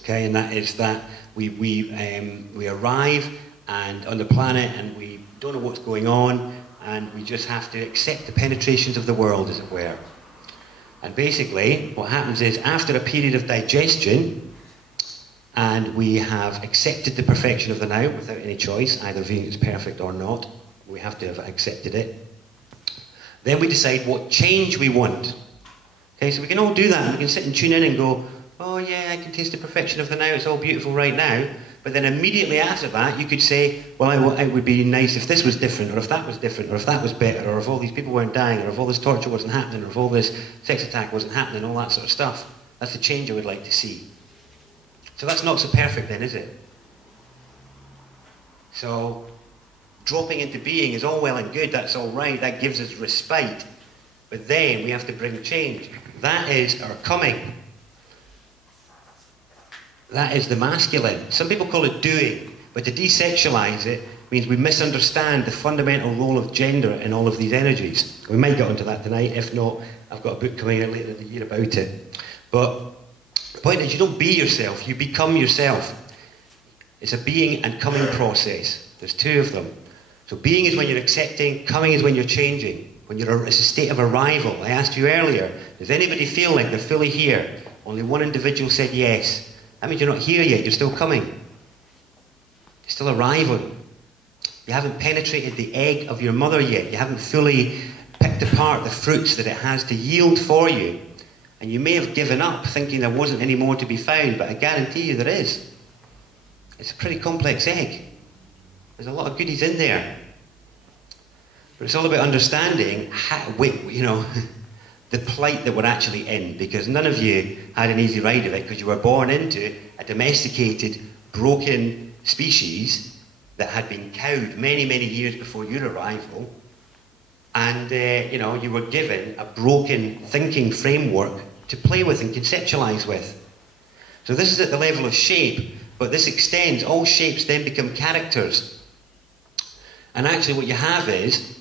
Okay, and that is that we arrive and on the planet and we don't know what's going on, and we just have to accept the penetrations of the world, as it were. And basically, what happens is, after a period of digestion, and we have accepted the perfection of the now without any choice, either viewing it as perfect or not, we have to have accepted it. Then we decide what change we want. Okay, so we can all do that, and we can sit and tune in and go, oh yeah, I can taste the perfection of the now, it's all beautiful right now. But then immediately after that, you could say, well, it would be nice if this was different, or if that was different, or if that was better, or if all these people weren't dying, or if all this torture wasn't happening, or if all this sex attack wasn't happening, all that sort of stuff. That's the change I would like to see. So that's not so perfect then, is it? So dropping into being is all well and good, that's all right, that gives us respite. But then we have to bring change. That is our coming. That is the masculine. Some people call it doing, but to desexualize it means we misunderstand the fundamental role of gender in all of these energies. We might get onto that tonight. If not, I've got a book coming out later in the year about it. But the point is, you don't be yourself, you become yourself. It's a being and coming process. There's two of them. So being is when you're accepting, coming is when you're changing. It's a state of arrival. I asked you earlier, does anybody feel like they're fully here? Only one individual said yes. That means you're not here yet, you're still coming. You're still arriving. You haven't penetrated the egg of your mother yet. You haven't fully picked apart the fruits that it has to yield for you. And you may have given up thinking there wasn't any more to be found, but I guarantee you there is. It's a pretty complex egg. There's a lot of goodies in there. But it's all about understanding how, the plight that we're actually in, because none of you had an easy ride of it, because you were born into a domesticated, broken species that had been cowed many, many years before your arrival, and you were given a broken thinking framework to play with and conceptualize with. So this is at the level of shape, but this extends. All shapes then become characters. And actually what you have is,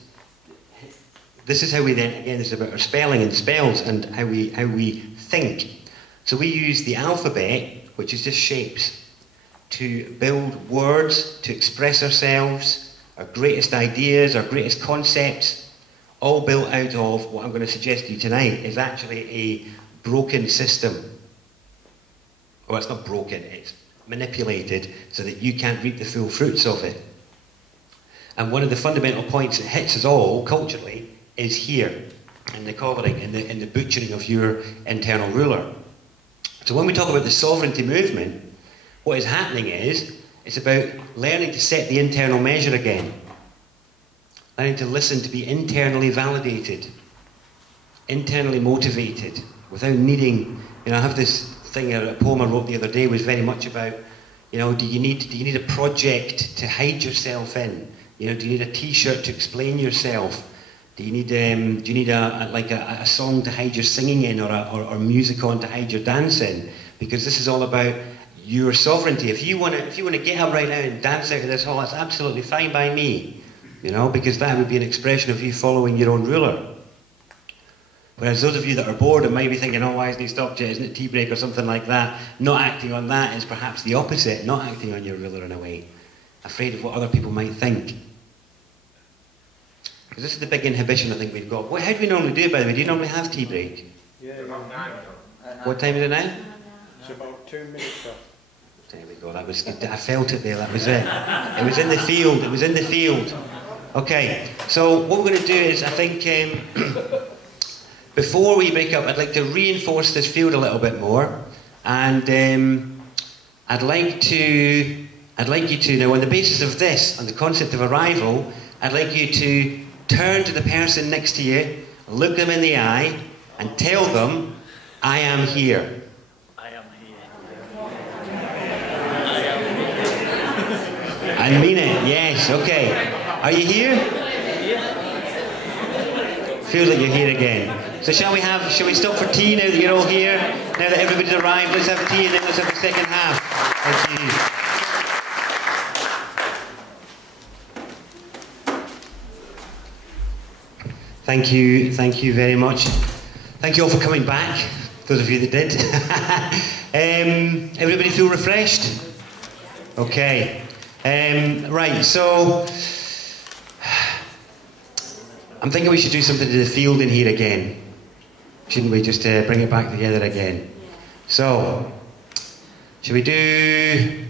this is how we then, again, this is about our spelling and spells and how we think. So we use the alphabet, which is just shapes, to build words, to express ourselves, our greatest ideas, our greatest concepts, all built out of what I'm going to suggest to you tonight is actually a broken system. Well, it's not broken, it's manipulated so that you can't reap the full fruits of it. And one of the fundamental points that hits us all culturally is here, in the collaring, in the butchering of your internal ruler. So when we talk about the sovereignty movement, what is happening is, it's about learning to set the internal measure again. Learning to listen, to be internally validated, internally motivated, without needing, I have this thing, a poem I wrote the other day was very much about, do you need a project to hide yourself in? Do you need a t-shirt to explain yourself? Do you need a song to hide your singing in, or music on to hide your dance in? Because this is all about your sovereignty. If you want to get up right now and dance out of this hall, that's absolutely fine by me, because that would be an expression of you following your own ruler. Whereas those of you that are bored and might be thinking, oh, why isn't he stopped yet? Isn't it tea break or something like that? Not acting on that is perhaps the opposite. Not acting on your ruler in a way. Afraid of what other people might think. Because this is the big inhibition I think we've got. How do we normally do it, by the way? Do you normally have tea break? Yeah. What time is it now? It's about 2 minutes off. There we go. That was. I felt it there. That was it. It was in the field. It was in the field. Okay. So what we're going to do is, I think, before we break up, I'd like to reinforce this field a little bit more, and I'd like you to now, on the basis of this, on the concept of arrival, I'd like you to turn to the person next to you, look them in the eye, and tell them, I am here. I am here. And mean it, yes, okay. Are you here? Feels like you're here again. So shall we stop for tea now that you're all here? Now that everybody's arrived, let's have tea and then let's have the second half. Thank you. Thank you very much. Thank you all for coming back, those of you that did. Everybody feel refreshed? Okay. Right, so I'm thinking we should do something to the field in here again. Shouldn't we just bring it back together again? So, should we do you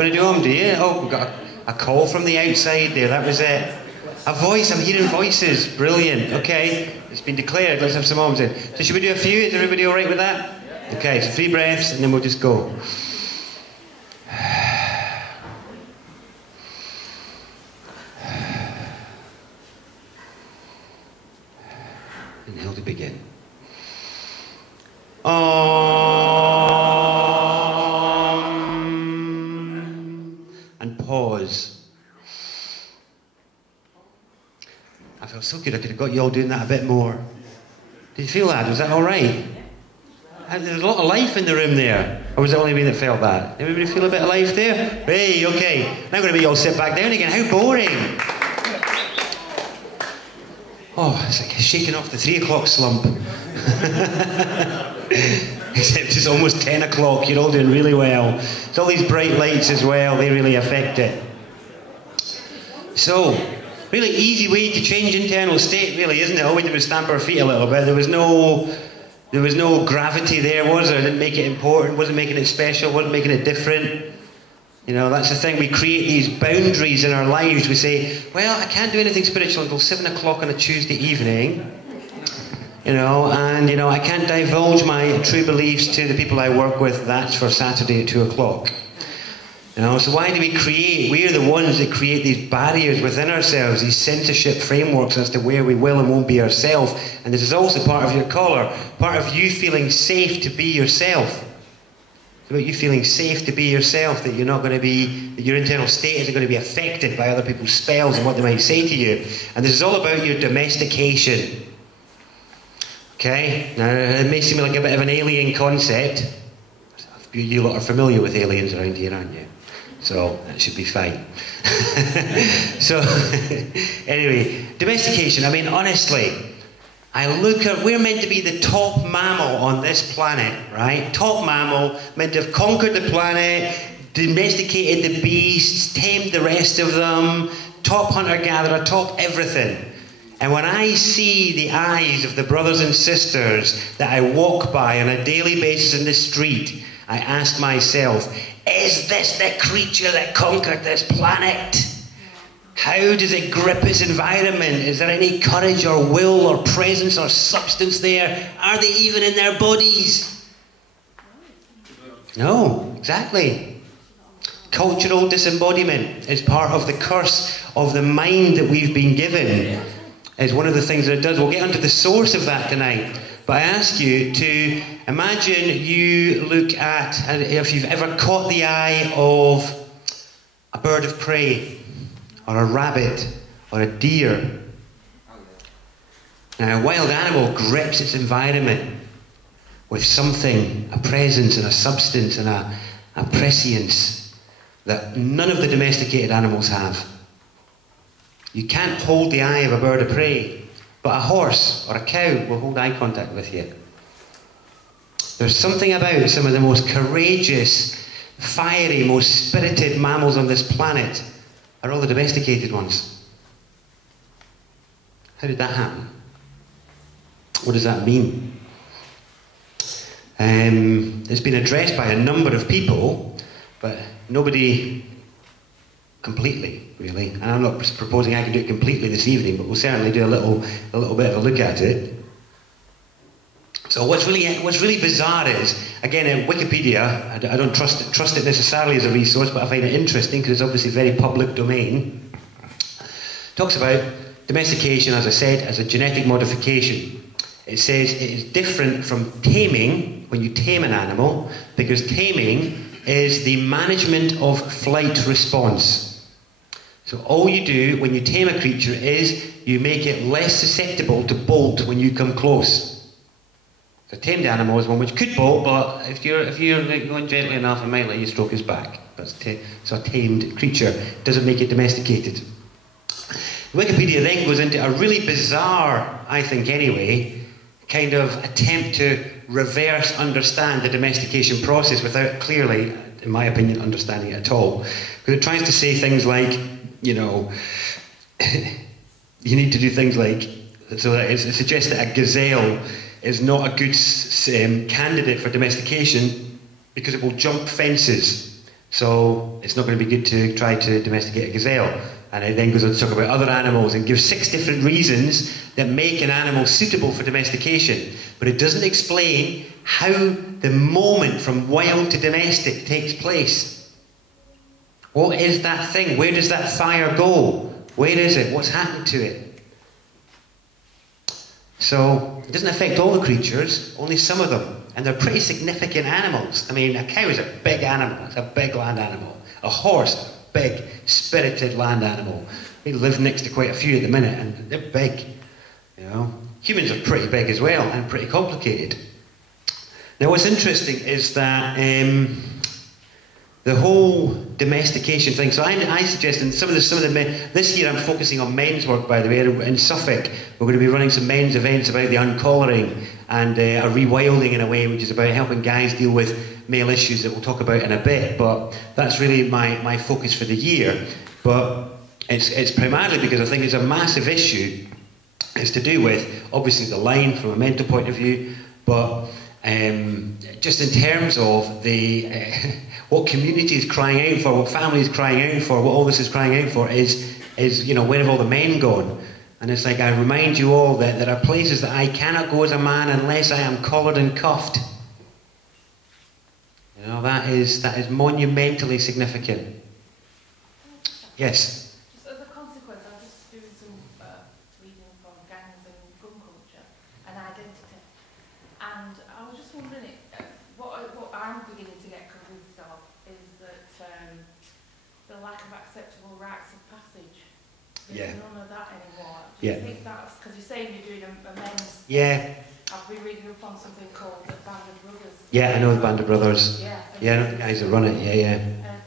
want to do them, do you? Oh, we've got a call from the outside there, that was it. A voice, I'm hearing voices, brilliant, okay. It's been declared, let's have some arms in. So should we do a few, is everybody alright with that? Okay, so 3 breaths and then we'll just go. Inhale to begin. And pause. I felt so good, I could have got you all doing that a bit more. Did you feel that? Was that alright? There's a lot of life in the room there. Or was it only me that felt that? Everybody feel a bit of life there? Hey, okay. Now I'm going to make you all sit back down again. How boring. Oh, it's like shaking off the 3 o'clock slump. Except it's almost 10 o'clock. You're all doing really well. It's all these bright lights as well. They really affect it. So, really easy way to change internal state, really, isn't it? All we did was stamp our feet a little bit. There was no gravity there, was there? It didn't make it important, wasn't making it special, wasn't making it different. You know, that's the thing. We create these boundaries in our lives. We say, well, I can't do anything spiritual until 7 o'clock on a Tuesday evening. You know, and, you know, I can't divulge my true beliefs to the people I work with. That's for Saturday at 2 o'clock. You know, so why do we create? We're the ones that create these barriers within ourselves, these censorship frameworks as to where we will and won't be ourselves. And this is also part of your collar, part of you feeling safe to be yourself. It's about you feeling safe to be yourself, that you're not going to be, that your internal state isn't going to be affected by other people's spells and what they might say to you. And this is all about your domestication. Okay? Now, it may seem like a bit of an alien concept. You lot are familiar with aliens around here, aren't you? So, that should be fine. So, anyway, domestication. I mean, honestly, we're meant to be the top mammal on this planet, right? Top mammal, meant to have conquered the planet, domesticated the beasts, tamed the rest of them, top hunter-gatherer, top everything. And when I see the eyes of the brothers and sisters that I walk by on a daily basis in the street, I ask myself, is this the creature that conquered this planet? How does it grip its environment? Is there any courage or will or presence or substance there? Are they even in their bodies? No, exactly. Cultural disembodiment is part of the curse of the mind that we've been given. Is one of the things that it does. We'll get onto the source of that tonight. But I ask you to imagine you look at, and if you've ever caught the eye of a bird of prey, or a rabbit, or a deer. Now, a wild animal grips its environment with something, a presence and a substance and a prescience that none of the domesticated animals have. You can't hold the eye of a bird of prey, but a horse or a cow will hold eye contact with you. There's something about some of the most courageous, fiery, most spirited mammals on this planet are all the domesticated ones. How did that happen? What does that mean? It's been addressed by a number of people, but nobody completely, really. And I'm not proposing I can do it completely this evening, but we'll certainly do a little bit of a look at it. So what's really bizarre is, again, in Wikipedia, I don't trust it necessarily as a resource, but I find it interesting because it's obviously very public domain. It talks about domestication, as I said, as a genetic modification. It says it is different from taming, when you tame an animal, because taming is the management of flight response. So all you do when you tame a creature is you make it less susceptible to bolt when you come close. A tamed animal is one which could bolt, but if you're going gently enough, it might let you stroke his back. So a tamed creature doesn't make it domesticated. Wikipedia then goes into a really bizarre, I think anyway, kind of attempt to reverse understand the domestication process without clearly, in my opinion, understanding it at all. Because it tries to say things like, you know, you need to do things like, so that it suggests that a gazelle is not a good candidate for domestication because it will jump fences. So it's not going to be good to try to domesticate a gazelle. And it then goes on to talk about other animals and gives 6 different reasons that make an animal suitable for domestication. But it doesn't explain how the moment from wild to domestic takes place. What is that thing? Where does that fire go? Where is it? What's happened to it? So it doesn't affect all the creatures, only some of them. And they're pretty significant animals. I mean, a cow is a big animal. It's a big land animal. A horse, big, spirited land animal. We live next to quite a few at the minute, and they're big. You know, humans are pretty big as well, and pretty complicated. Now, what's interesting is that the whole domestication thing. So I suggest in some of the men. This year, I'm focusing on men's work. By the way, in Suffolk, we're going to be running some men's events about the uncollaring and a rewilding in a way, which is about helping guys deal with male issues that we'll talk about in a bit. But that's really my focus for the year. But it's primarily because I think it's a massive issue. It's to do with, obviously, the line from a mental point of view, but just in terms of the what community is crying out for, what family is crying out for, what all this is crying out for is you know, where have all the men gone? And it's like, I remind you all that there are places that I cannot go as a man unless I am collared and cuffed. You know, that is monumentally significant. Yes? Just as a consequence, I was just doing some reading from gangs and gun culture and identity. And I was just wondering, what I'm beginning to get convinced of is that the lack of acceptable rites of passage. There's none of that anymore. Do you think that's, because you're saying you're doing a men's... Yeah. I've been reading up on something called the Band of Brothers. Yeah, I know the Band of Brothers. Yeah. Yeah, I know the guys that run it, yeah.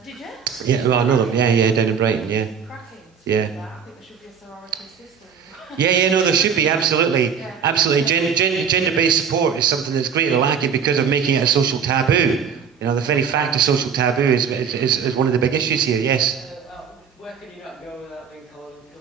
Did you? Yeah, well, I know them, yeah, down in Brighton, yeah. Cracking. Yeah. I think there should be a sorority system. Yeah, no, there should be, absolutely. Yeah. Absolutely. Gender-based support is something that's greatly lacking because of making it a social taboo. You know, the very fact of social taboo is one of the big issues here, yes. Where can you not go without being collared and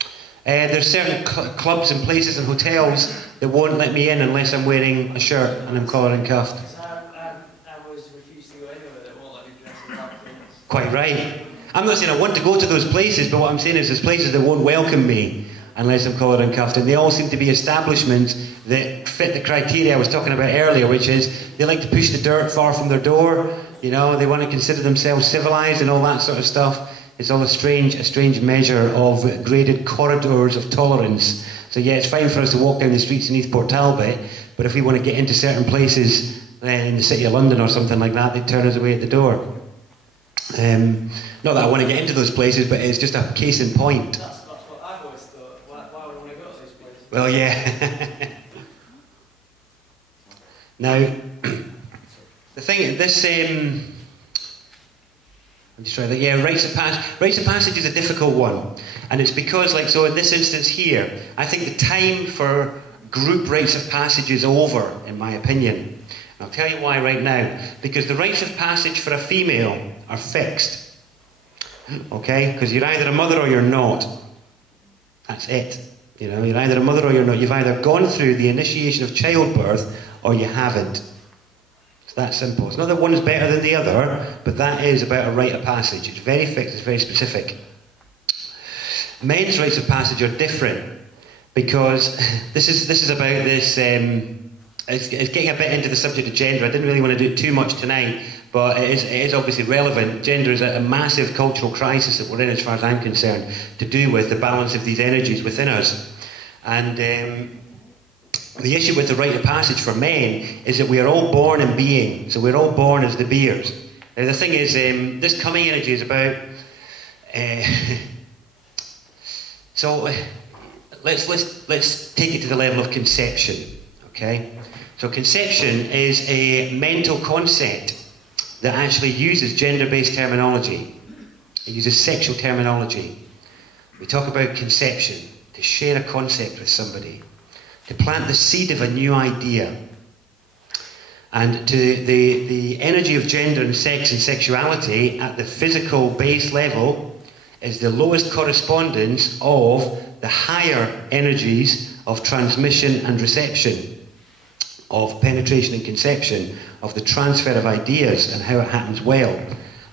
cuffed? There's certain clubs and places and hotels that won't let me in unless I'm wearing a shirt and I'm collared and cuffed. I was refused to go anywhere that won't let me dress in dark clothes. Quite right. I'm not saying I want to go to those places, but what I'm saying is there's places that won't welcome me unless I'm collared and cuffed, and they all seem to be establishments that fit the criteria I was talking about earlier, which is they like to push the dirt far from their door, you know, they want to consider themselves civilised and all that sort of stuff. It's all a strange measure of graded corridors of tolerance. So yeah, it's fine for us to walk down the streets in East Port Talbot, but if we want to get into certain places in the City of London or something like that, they turn us away at the door. Not that I want to get into those places, but it's just a case in point. That's what I've always thought. Why would I want to go to those places? Well, yeah. Now, the thing, this, I'm just trying to think, yeah, rites of passage is a difficult one. And it's because, like, so in this instance here, I think the time for group rites of passage is over, in my opinion. And I'll tell you why right now. Because the rites of passage for a female are fixed. Okay? Because you're either a mother or you're not. That's it. You know, you're either a mother or you're not. You've either gone through the initiation of childbirth or you haven't. It's that simple. It's not that one is better than the other, but that is about a rite of passage. It's very fixed, it's very specific. Men's rites of passage are different because this is about this. It's getting a bit into the subject of gender. I didn't really want to do it too much tonight, but it is obviously relevant. Gender is a massive cultural crisis that we're in, as far as I'm concerned, to do with the balance of these energies within us. And the issue with the rite of passage for men is that we are all born in being, so we're all born as the beers. Now the thing is, this coming energy is about. So let's take it to the level of conception, okay? So conception is a mental concept that actually uses gender-based terminology. It uses sexual terminology. We talk about conception, to share a concept with somebody, to plant the seed of a new idea. And to the energy of gender and sex and sexuality at the physical base level is the lowest correspondence of the higher energies of transmission and reception, of penetration and conception, of the transfer of ideas and how it happens well.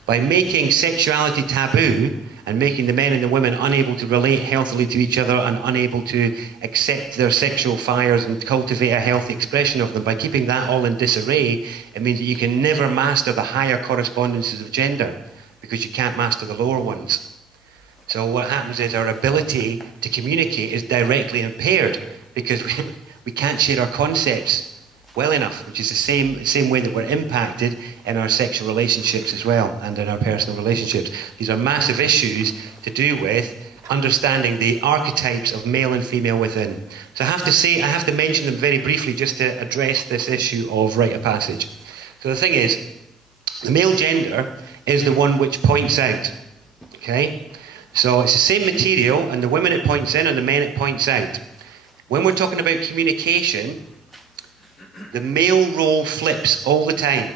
By making sexuality taboo and making the men and the women unable to relate healthily to each other and unable to accept their sexual fires and cultivate a healthy expression of them, by keeping that all in disarray, it means that you can never master the higher correspondences of gender because you can't master the lower ones. So what happens is our ability to communicate is directly impaired because we can't share our concepts well enough, which is the same way that we're impacted in our sexual relationships as well and in our personal relationships. These are massive issues to do with understanding the archetypes of male and female within. So I have to mention them very briefly just to address this issue of rite of passage. So the thing is, the male gender is the one which points out, okay? So it's the same material, and the women it points in and the men it points out. When we're talking about communication, the male role flips all the time.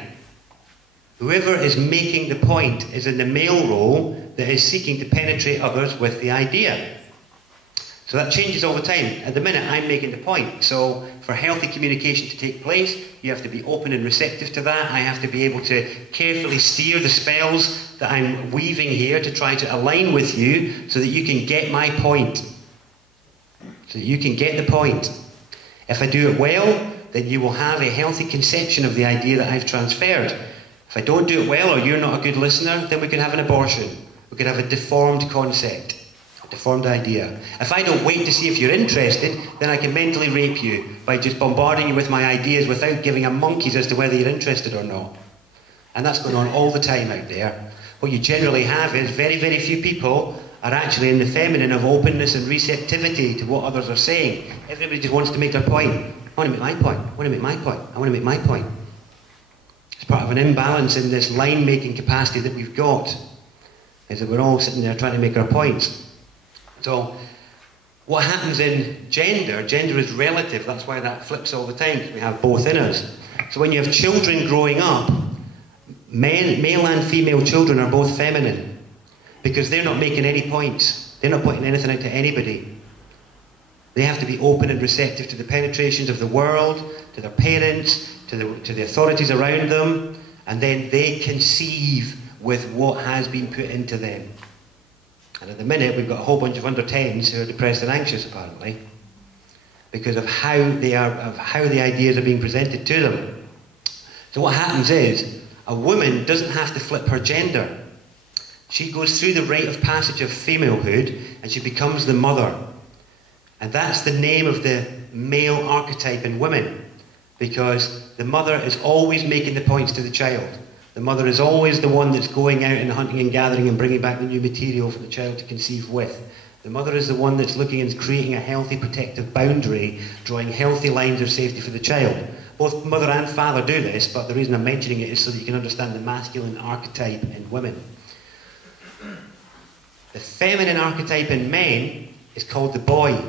Whoever is making the point is in the male role that is seeking to penetrate others with the idea. So that changes all the time. At the minute, I'm making the point. So for healthy communication to take place, you have to be open and receptive to that. I have to be able to carefully steer the spells that I'm weaving here to try to align with you so that you can get my point. So that you can get the point. If I do it well, then you will have a healthy conception of the idea that I've transferred. If I don't do it well, or you're not a good listener, then we can have an abortion. We can have a deformed concept, a deformed idea. If I don't wait to see if you're interested, then I can mentally rape you by just bombarding you with my ideas without giving a monkey's as to whether you're interested or not. And that's going on all the time out there. What you generally have is very, very few people are actually in the feminine of openness and receptivity to what others are saying. Everybody just wants to make their point. I want to make my point. I want to make my point. I want to make my point. It's part of an imbalance in this line-making capacity that we've got, is that we're all sitting there trying to make our points. So, what happens in gender is relative. That's why that flips all the time, because we have both in us. So when you have children growing up, male and female children are both feminine, because they're not making any points. They're not pointing anything out to anybody. They have to be open and receptive to the penetrations of the world, to their parents, to the authorities around them, and then they conceive with what has been put into them. And at the minute, we've got a whole bunch of under-10s who are depressed and anxious, apparently, because of how the ideas are being presented to them. So what happens is, a woman doesn't have to flip her gender. She goes through the rite of passage of femalehood, and she becomes the mother. And that's the name of the male archetype in women, because the mother is always making the points to the child. The mother is always the one that's going out and hunting and gathering and bringing back the new material for the child to conceive with. The mother is the one that's looking and creating a healthy protective boundary, drawing healthy lines of safety for the child. Both mother and father do this, but the reason I'm mentioning it is so that you can understand the masculine archetype in women. The feminine archetype in men is called the boy,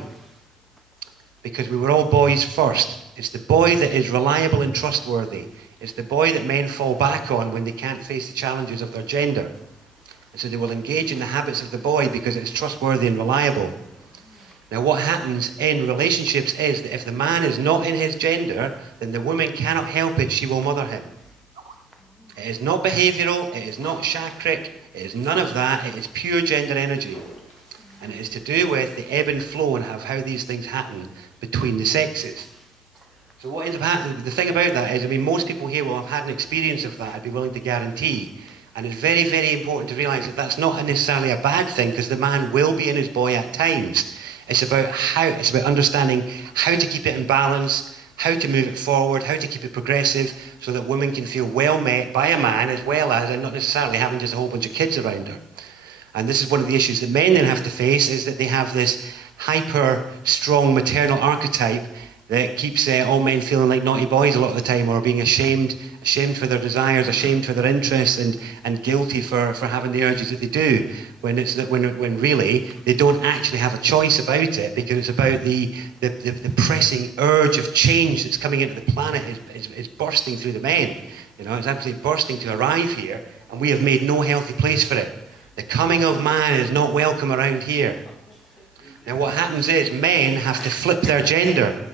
because we were all boys first. It's the boy that is reliable and trustworthy. It's the boy that men fall back on when they can't face the challenges of their gender. And so they will engage in the habits of the boy because it's trustworthy and reliable. Now what happens in relationships is that if the man is not in his gender, then the woman cannot help it, she will mother him. It is not behavioural, it is not chakric, it is none of that, it is pure gender energy. And it is to do with the ebb and flow and how these things happen between the sexes. So what ends up happening, the thing about that is, I mean, most people here will have had an experience of that, I'd be willing to guarantee. And it's very, very important to realise that that's not necessarily a bad thing, because the man will be in his boy at times. It's about understanding how to keep it in balance, how to move it forward, how to keep it progressive, so that women can feel well met by a man, as well as, and not necessarily having just a whole bunch of kids around her. And this is one of the issues that men then have to face, is that they have this hyper strong maternal archetype that keeps all men feeling like naughty boys a lot of the time, or being ashamed for their desires, ashamed for their interests, and guilty for having the urges that they do, when really they don't actually have a choice about it, because it's about the pressing urge of change that's coming into the planet is bursting through the men. You know, it's absolutely bursting to arrive here, and we have made no healthy place for it. The coming of man is not welcome around here. Now what happens is men have to flip their gender.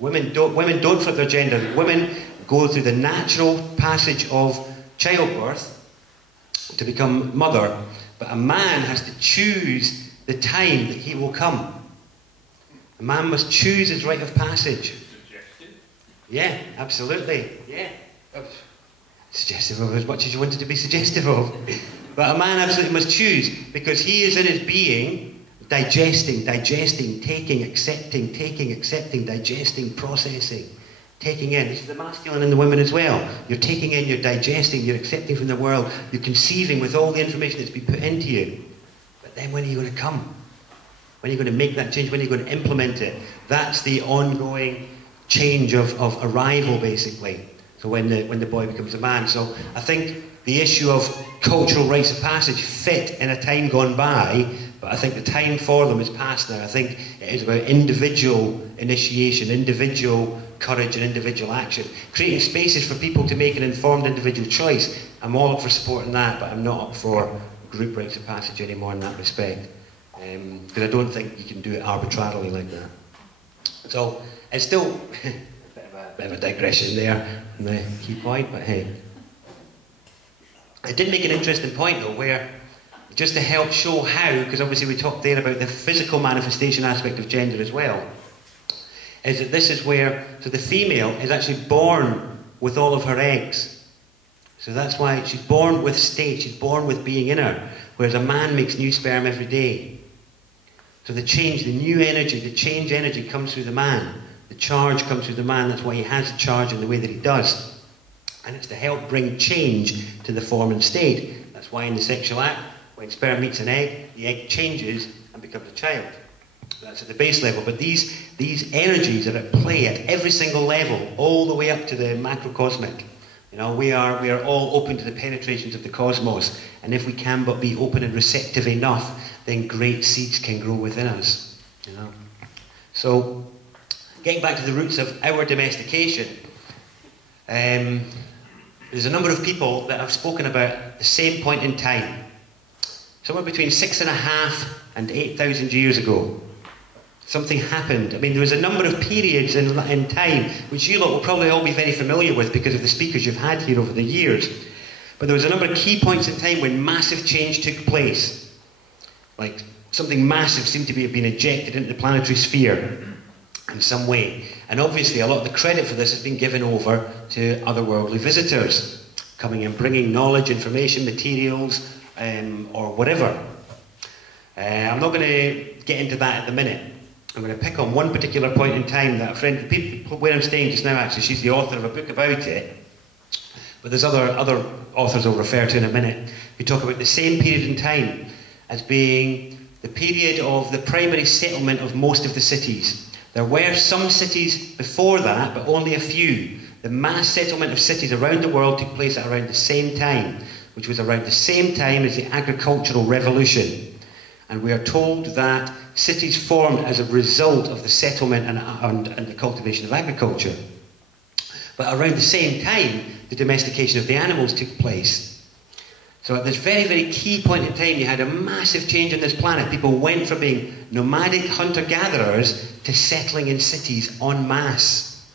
Women don't flip their gender. Women go through the natural passage of childbirth to become mother, but a man has to choose the time that he will come. A man must choose his rite of passage. Suggestive? Yeah, absolutely. Yeah. Suggestive of as much as you wanted to be suggestive of. But a man absolutely must choose, because he is in his being digesting, taking, accepting, digesting, processing, taking in. This is the masculine in the women as well. You're taking in, you're digesting, you're accepting from the world, you're conceiving with all the information that's been put into you. But then when are you going to come? When are you going to make that change? When are you going to implement it? That's the ongoing change of arrival, basically. So when the boy becomes a man. So I think the issue of cultural rites of passage fit in a time gone by, but I think the time for them is past now. I think it is about individual initiation, individual courage and individual action. Creating spaces for people to make an informed individual choice. I'm all up for supporting that, but I'm not up for group rites of passage anymore in that respect. Because I don't think you can do it arbitrarily like that. So it's still a bit of a digression there on the key point, but hey. I did make an interesting point though, where just to help show how, because obviously we talked there about the physical manifestation aspect of gender as well, is that this is where, so the female is actually born with all of her eggs. So that's why she's born with state, she's born with being in her, whereas a man makes new sperm every day. So the change, the new energy, the change energy comes through the man. The charge comes through the man, that's why he has the charge in the way that he does. And it's to help bring change to the form and state. That's why in the sexual act, when sperm meets an egg, the egg changes and becomes a child. That's at the base level. But these energies are at play at every single level, all the way up to the macrocosmic. You know, we are all open to the penetrations of the cosmos. And if we can but be open and receptive enough, then great seeds can grow within us. You know. So, getting back to the roots of our domestication, there's a number of people that have spoken about the same point in time. Somewhere between 6,500 and 8,000 years ago, something happened. I mean, there was a number of periods in time, which you lot will probably all be very familiar with because of the speakers you've had here over the years. But there was a number of key points in time when massive change took place. Like, something massive seemed to have been ejected into the planetary sphere in some way. And obviously, a lot of the credit for this has been given over to otherworldly visitors, coming and bringing knowledge, information, materials, or whatever. I'm not going to get into that at the minute. I'm going to pick on one particular point in time that a friend, where I'm staying just now actually, she's the author of a book about it, but there's other authors I'll refer to in a minute, who talk about the same period in time as being the period of the primary settlement of most of the cities. There were some cities before that, but only a few. The mass settlement of cities around the world took place at around the same time, which was around the same time as the agricultural revolution. And we are told that cities formed as a result of the settlement and the cultivation of agriculture. But around the same time, the domestication of the animals took place. So at this very, very key point in time, you had a massive change on this planet. People went from being nomadic hunter-gatherers to settling in cities en masse.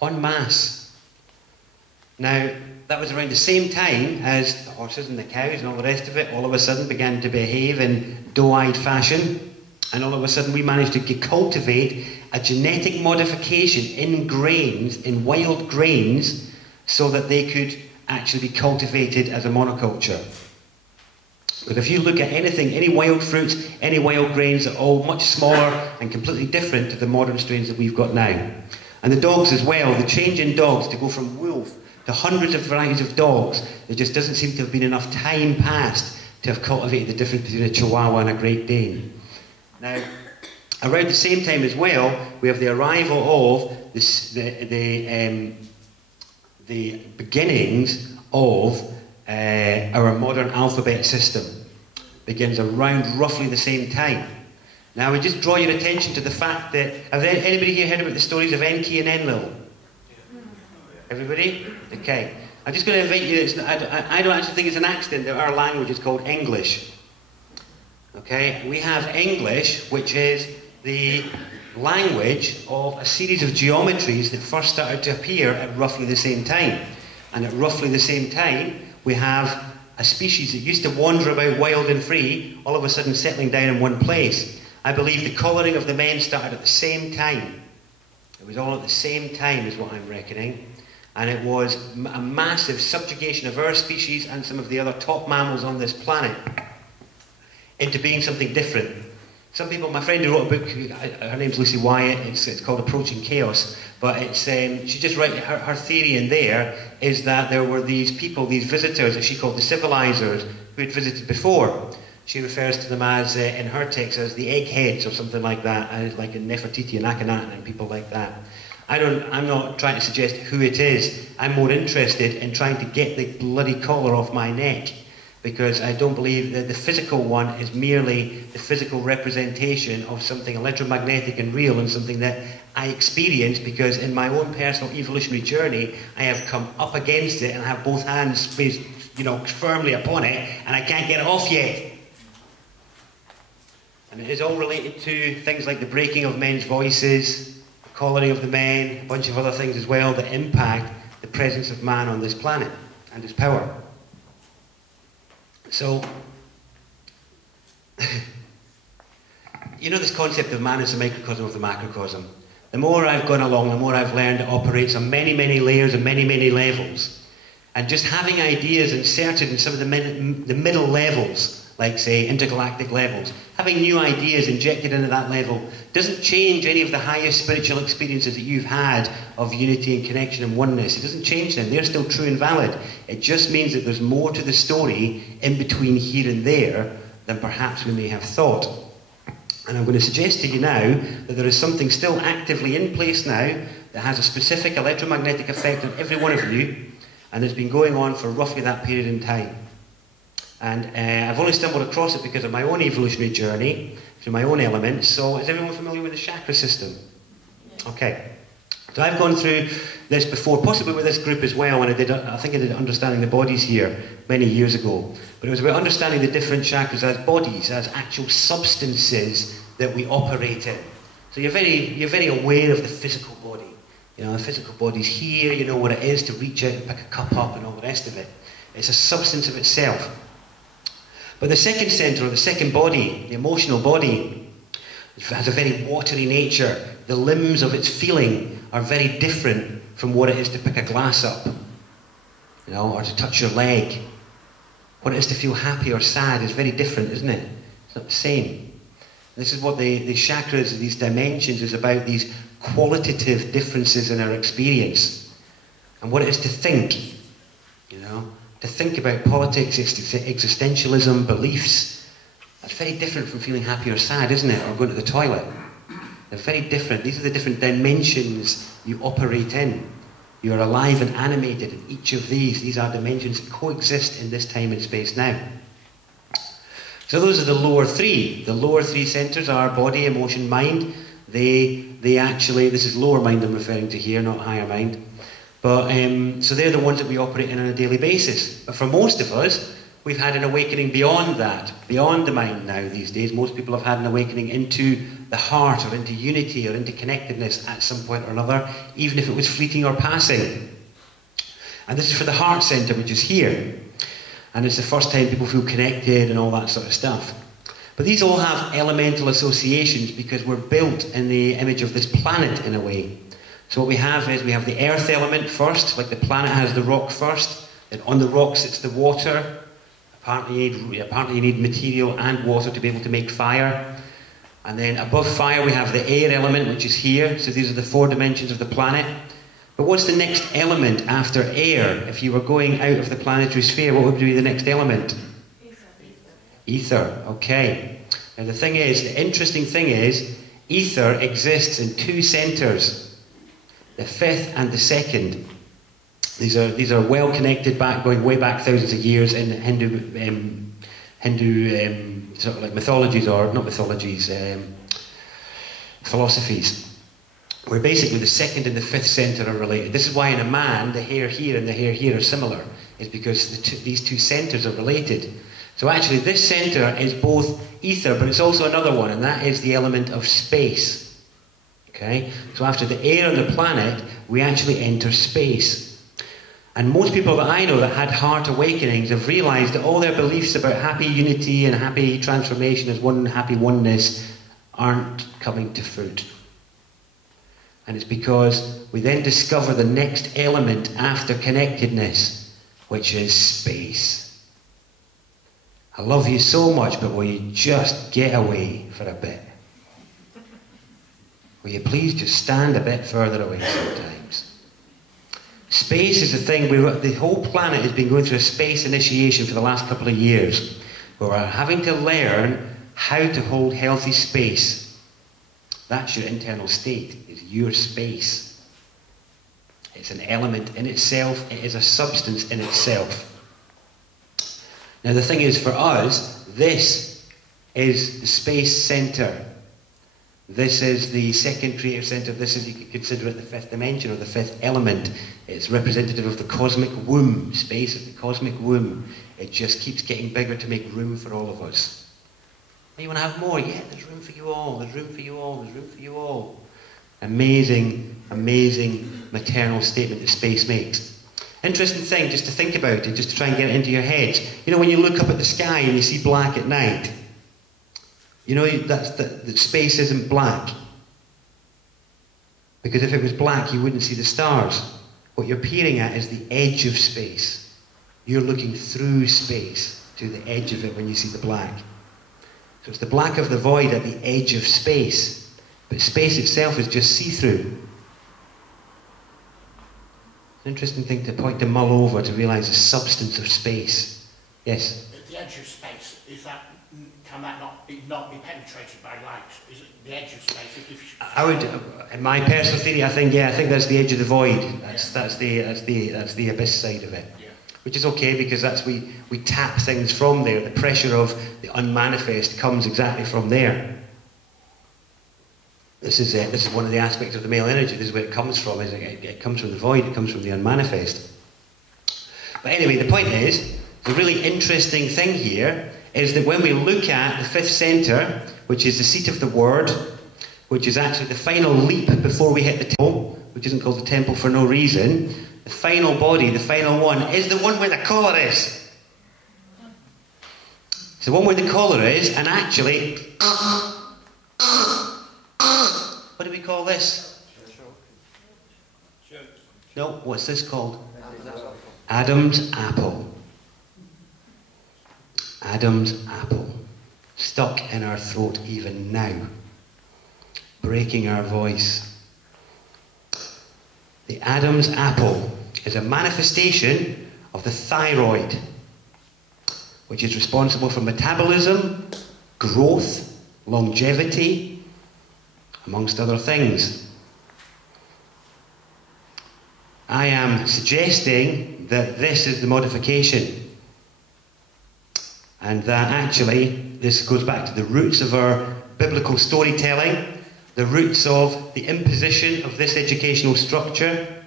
En masse. Now, that was around the same time as the horses and the cows and all the rest of it all of a sudden began to behave in doe-eyed fashion. And all of a sudden we managed to cultivate a genetic modification in grains, in wild grains, so that they could actually be cultivated as a monoculture. But if you look at anything, any wild fruits, any wild grains, are all much smaller and completely different to the modern strains that we've got now. And the dogs as well, the change in dogs to go from wolf to hundreds of varieties of dogs, there just doesn't seem to have been enough time passed to have cultivated the difference between a Chihuahua and a Great Dane. Now, Around the same time as well, we have the arrival of the beginnings of our modern alphabet system. Begins around roughly the same time. Now, I would just draw your attention to the fact that, have anybody here heard about the stories of Enki and Enlil? Everybody? Okay. I'm just going to invite you, I don't actually think it's an accident that our language is called English. Okay? We have English, which is the language of a series of geometries that first started to appear at roughly the same time. And at roughly the same time, we have a species that used to wander about wild and free, all of a sudden settling down in one place. I believe the colouring of the men started at the same time. It was all at the same time, is what I'm reckoning. And it was a massive subjugation of our species and some of the other top mammals on this planet into being something different. Some people, my friend who wrote a book, her name's Lucy Wyatt, it's called Approaching Chaos, but it's, she just writes, her theory in there is that there were these people, these visitors that she called the civilizers, who had visited before. She refers to them as, in her text, as the eggheads or something like that, like in Nefertiti and Akhenaten and people like that. I'm not trying to suggest who it is. I'm more interested in trying to get the bloody collar off my neck, because I don't believe that the physical one is merely the physical representation of something electromagnetic and real, and something that I experience because in my own personal evolutionary journey I have come up against it and have both hands placed, firmly upon it, and I can't get it off yet. And it is all related to things like the breaking of men's voices, the collaring of the men, a bunch of other things as well that impact the presence of man on this planet and his power. So, this concept of man as a microcosm of the macrocosm. The more I've gone along, the more I've learned it operates on many, many layers and many, many levels. And just having ideas inserted in some of the middle levels, like, say, intergalactic levels, having new ideas injected into that level doesn't change any of the highest spiritual experiences that you've had of unity and connection and oneness. It doesn't change them. They're still true and valid. It just means that there's more to the story in between here and there than perhaps we may have thought. And I'm going to suggest to you now that there is something still actively in place now that has a specific electromagnetic effect on every one of you, and it's been going on for roughly that period in time. And I've only stumbled across it because of my own evolutionary journey, through my own elements. So is everyone familiar with the chakra system? Okay. So I've gone through this before, possibly with this group as well, when I think I did Understanding the Bodies here many years ago. But it was about understanding the different chakras as bodies, as actual substances that we operate in. So you're very aware of the physical body. The physical body's here, you know what it is to reach out and pick a cup up and all the rest of it. It's a substance of itself. But the second centre, or the second body, the emotional body, has a very watery nature. The limbs of its feeling are very different from what it is to pick a glass up, or to touch your leg. What it is to feel happy or sad is very different, isn't it? It's not the same. This is what the chakras, these dimensions, is about, these qualitative differences in our experience. And what it is to think, to think about politics, existentialism, beliefs. That's very different from feeling happy or sad, isn't it? Or going to the toilet. They're very different. These are the different dimensions you operate in. You are alive and animated in each of these. These are dimensions that coexist in this time and space now. So those are the lower three. The lower three centres are body, emotion, mind. They actually, this is lower mind I'm referring to here, not higher mind. But, so they're the ones that we operate in on a daily basis. But for most of us, we've had an awakening beyond that, beyond the mind now these days. Most people have had an awakening into the heart, or into unity, or into connectedness at some point or another, even if it was fleeting or passing. And this is for the heart centre, which is here. And it's the first time people feel connected and all that sort of stuff. But these all have elemental associations because we're built in the image of this planet in a way. So what we have is we have the earth element first, like the planet has the rock first. Then on the rock sits the water. Apparently you need material and water to be able to make fire. And then above fire we have the air element, which is here. So these are the 4 dimensions of the planet. But what's the next element after air? If you were going out of the planetary sphere, what would be the next element? Ether. Okay. Now the interesting thing is, Ether exists in two centres, the fifth and the second. These are well connected, going way back thousands of years in Hindu sort of like mythologies, or not mythologies, philosophies, where basically the second and the fifth centre are related. This is why in a man the hair here and the hair here are similar, is because these two centres are related. So actually this centre is both ether, but it's also another one, and that is the element of space. Okay? So after the air on the planet, we actually enter space. And most people that I know that had heart awakenings have realised that all their beliefs about happy unity and happy transformation as one happy oneness aren't coming to fruit. And it's because we then discover the next element after connectedness, which is space. I love you so much, but will you just get away for a bit? Will you please just stand a bit further away sometimes? Space is the thing, the whole planet has been going through a space initiation for the last couple of years, where we're having to learn how to hold healthy space. That's your internal state, is your space. It's an element in itself, it is a substance in itself. Now the thing is, for us, this is the space centre. This is the second creative centre. This is, you could consider it the fifth dimension, or the fifth element. It's representative of the cosmic womb. Space is the cosmic womb. It just keeps getting bigger to make room for all of us. And you want to have more? Yeah, there's room for you all. There's room for you all. There's room for you all. Amazing, amazing maternal statement that space makes. Interesting thing, just to think about it, just to try and get it into your heads. You know, when you look up at the sky and you see black at night, you know that space isn't black. Because if it was black, you wouldn't see the stars. What you're peering at is the edge of space. You're looking through space to the edge of it when you see the black. So it's the black of the void at the edge of space. But space itself is just see-through. It's an interesting thing to mull over, to realise the substance of space. Yes? At the edge of space, can that not be penetrated by light? Is it the edge of space? I would, in my personal theory, I think that's the edge of the void. That's the abyss side of it. Yeah. Which is okay, because we tap things from there. The pressure of the unmanifest comes exactly from there. This is one of the aspects of the male energy. This is where it comes from. It comes from the void. It comes from the unmanifest. But anyway, the point is, the really interesting thing here is that when we look at the fifth centre, which is the seat of the word, which is actually the final leap before we hit the temple, which isn't called the temple for no reason, the final body, the final one, is the one where the collar is. It's the one where the collar is, and actually, what do we call this? No, what's this called? Adam's apple. Adam's apple, stuck in our throat even now, breaking our voice. The Adam's apple is a manifestation of the thyroid, which is responsible for metabolism, growth, longevity, amongst other things. I am suggesting that this is the modification. And that actually, this goes back to the roots of our biblical storytelling, the roots of the imposition of this educational structure,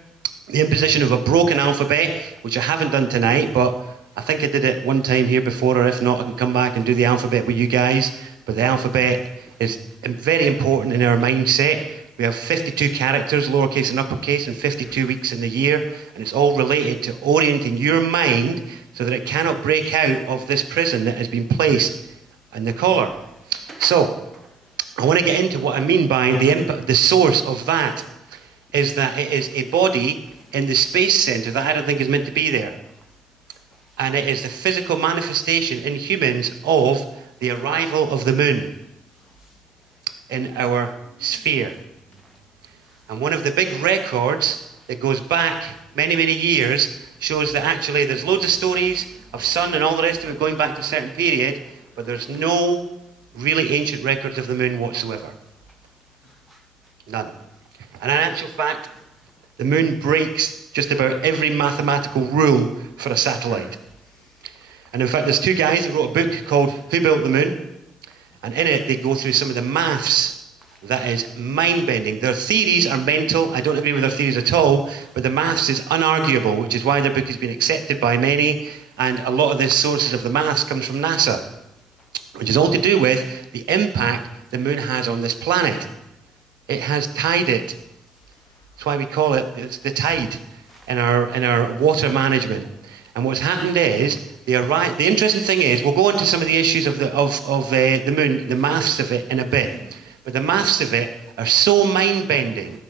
the imposition of a broken alphabet, which I haven't done tonight, but I think I did it one time here before, or if not, I can come back and do the alphabet with you guys. But the alphabet is very important in our mindset. We have 52 characters, lowercase and uppercase, and 52 weeks in the year, and it's all related to orienting your mind so that it cannot break out of this prison that has been placed in the collar. So, I want to get into what I mean by the source of that, is that it is a body in the space centre that I don't think is meant to be there. And it is the physical manifestation in humans of the arrival of the moon in our sphere. And one of the big records that goes back many, many years shows that actually there's loads of stories of sun and all the rest of it going back to a certain period, but there's no really ancient records of the moon whatsoever. None. And in actual fact, the moon breaks just about every mathematical rule for a satellite. And in fact, there's two guys who wrote a book called Who Built the Moon? And in it, they go through some of the maths that is mind-bending. Their theories are mental. I don't agree with their theories at all, but the maths is unarguable, which is why their book has been accepted by many, and a lot of the sources of the maths comes from NASA, which is all to do with the impact the moon has on this planet. It has tided. That's why we call it, it's the tide in our water management. And what's happened is, the interesting thing is, we'll go into some of the issues of the moon, the maths of it in a bit. But the maths of it are so mind-bending,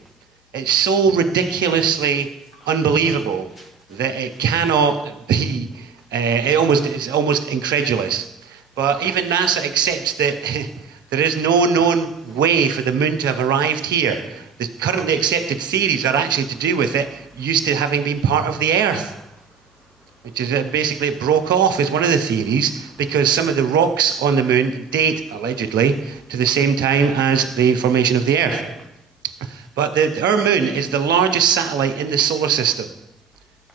it's so ridiculously unbelievable that it cannot be, it's almost incredulous. But even NASA accepts that there is no known way for the moon to have arrived here. The currently accepted theories are actually to do with it used to having been part of the Earth, which is basically it broke off is one of the theories because some of the rocks on the moon date, allegedly, to the same time as the formation of the Earth. But our moon is the largest satellite in the solar system.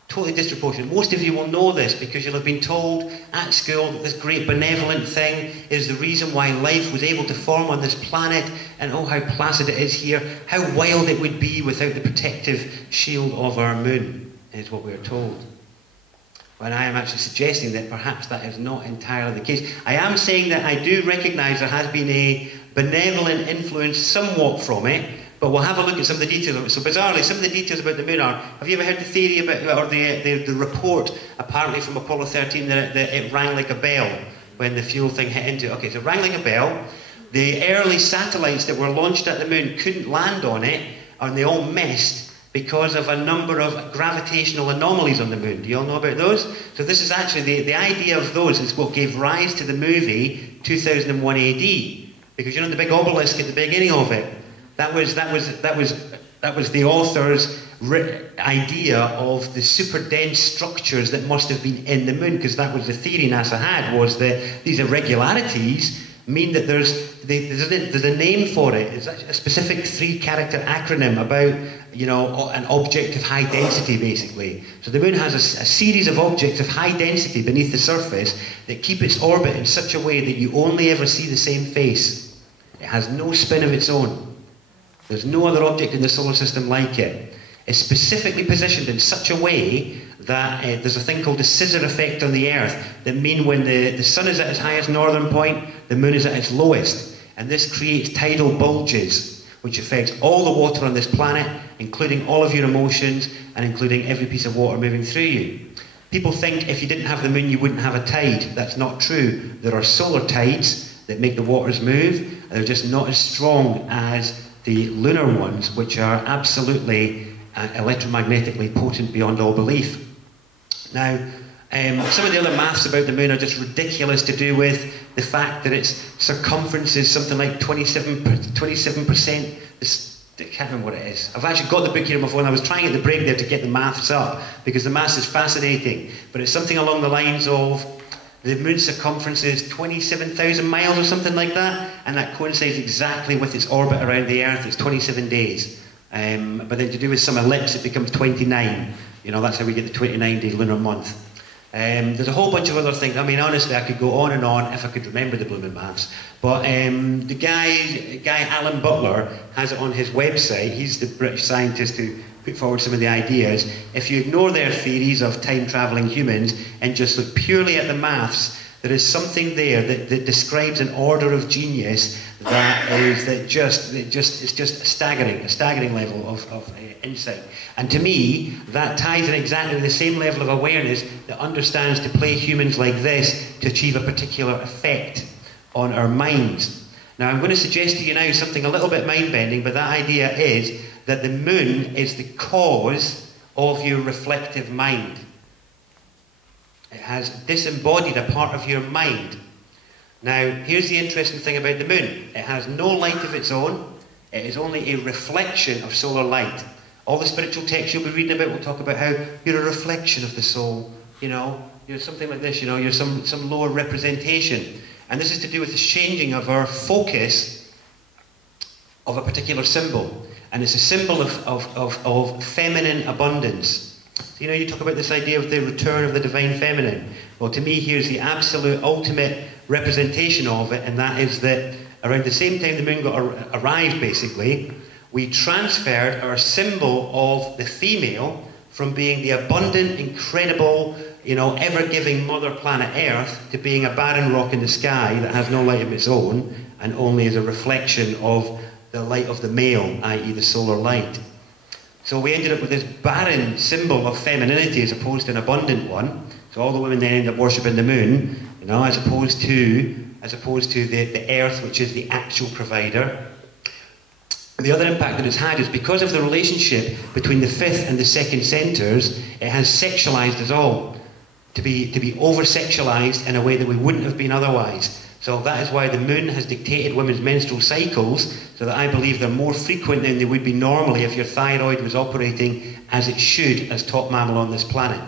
Totally disproportionate. Most of you will know this because you'll have been told at school that this great benevolent thing is the reason why life was able to form on this planet, and oh how placid it is here, how wild it would be without the protective shield of our moon, is what we're told. When I am actually suggesting that perhaps that is not entirely the case. I am saying that I do recognise there has been a benevolent influence somewhat from it, but we'll have a look at some of the details of it. So bizarrely, some of the details about the moon are, have you ever heard the theory about, or the report apparently from Apollo 13 that it rang like a bell when the fuel thing hit into it? Okay, so it rang like a bell. The early satellites that were launched at the moon couldn't land on it, and they all missed because of a number of gravitational anomalies on the moon. Do you all know about those? So this is actually, the idea of those is what gave rise to the movie 2001 AD. Because you know the big obelisk at the beginning of it? That was the author's idea of the super dense structures that must have been in the moon, because that was the theory NASA had, was that these irregularities mean that there's a name for it. It's a specific 3-character acronym about, you know, an object of high density, basically. So the moon has a series of objects of high density beneath the surface that keep its orbit in such a way that you only ever see the same face. It has no spin of its own. There's no other object in the solar system like it. It's specifically positioned in such a way that there's a thing called the scissor effect on the Earth that mean when the sun is at its highest northern point, the moon is at its lowest. And this creates tidal bulges, which affects all the water on this planet, including all of your emotions and including every piece of water moving through you. People think if you didn't have the moon, you wouldn't have a tide. That's not true. There are solar tides that make the waters move. They're just not as strong as the lunar ones, which are absolutely electromagnetically potent beyond all belief. Now, some of the other maths about the moon are just ridiculous, to do with the fact that its circumference is something like 27%. I can't remember what it is. I've actually got the book here on my phone. I was trying at the break there to get the maths up, because the maths is fascinating. But it's something along the lines of the moon's circumference is 27,000 miles or something like that, and that coincides exactly with its orbit around the Earth. It's 27 days. But then to do with some ellipse, it becomes 29. You know, that's how we get the 29-day lunar month. There's a whole bunch of other things. I mean, honestly, I could go on and on if I could remember the blooming maths. But the guy Alan Butler has it on his website. He's the British scientist who put forward some of the ideas. If you ignore their theories of time-travelling humans and just look purely at the maths, there is something there that describes an order of genius it's just a staggering level of insight. And to me, that ties in exactly the same level of awareness that understands to play humans like this to achieve a particular effect on our minds. Now, I'm going to suggest to you now something a little bit mind-bending, but that idea is that the moon is the cause of your reflective mind. It has disembodied a part of your mind. Now, here's the interesting thing about the moon. It has no light of its own. It is only a reflection of solar light. All the spiritual texts you'll be reading about will talk about how you're a reflection of the soul. You know, you're something like this, you know, you're some lower representation. And this is to do with the changing of our focus of a particular symbol, and it's a symbol of feminine abundance. So, you know, you talk about this idea of the return of the divine feminine. Well, to me, here's the absolute ultimate representation of it, and that is that around the same time the moon arrived, basically, we transferred our symbol of the female from being the abundant, incredible, you know, ever-giving mother planet Earth to being a barren rock in the sky that has no light of its own and only is a reflection of the light of the male, i.e. the solar light. So we ended up with this barren symbol of femininity as opposed to an abundant one. So all the women then end up worshipping the moon, you know, as opposed to the Earth, which is the actual provider. The other impact that it's had is because of the relationship between the fifth and the second centres, it has sexualised us all to be over-sexualised in a way that we wouldn't have been otherwise. So that is why the moon has dictated women's menstrual cycles, so that I believe they're more frequent than they would be normally if your thyroid was operating as it should as top mammal on this planet.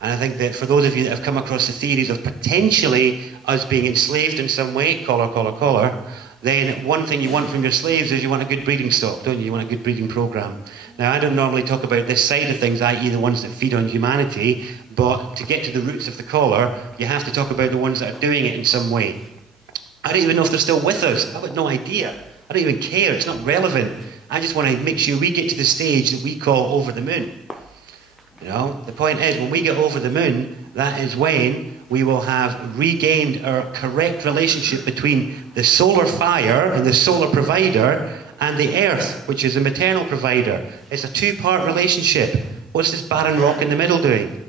And I think that for those of you that have come across the theories of potentially us being enslaved in some way, collar, then one thing you want from your slaves is you want a good breeding stock, don't you? You want a good breeding program. Now, I don't normally talk about this side of things, i.e. the ones that feed on humanity, but to get to the roots of the collar, you have to talk about the ones that are doing it in some way. I don't even know if they're still with us. I've got no idea. I don't even care. It's not relevant. I just want to make sure we get to the stage that we call over the moon. You know, the point is, when we get over the moon, that is when we will have regained our correct relationship between the solar fire and the solar provider and the earth, which is a maternal provider. It's a two-part relationship. What's this barren rock in the middle doing?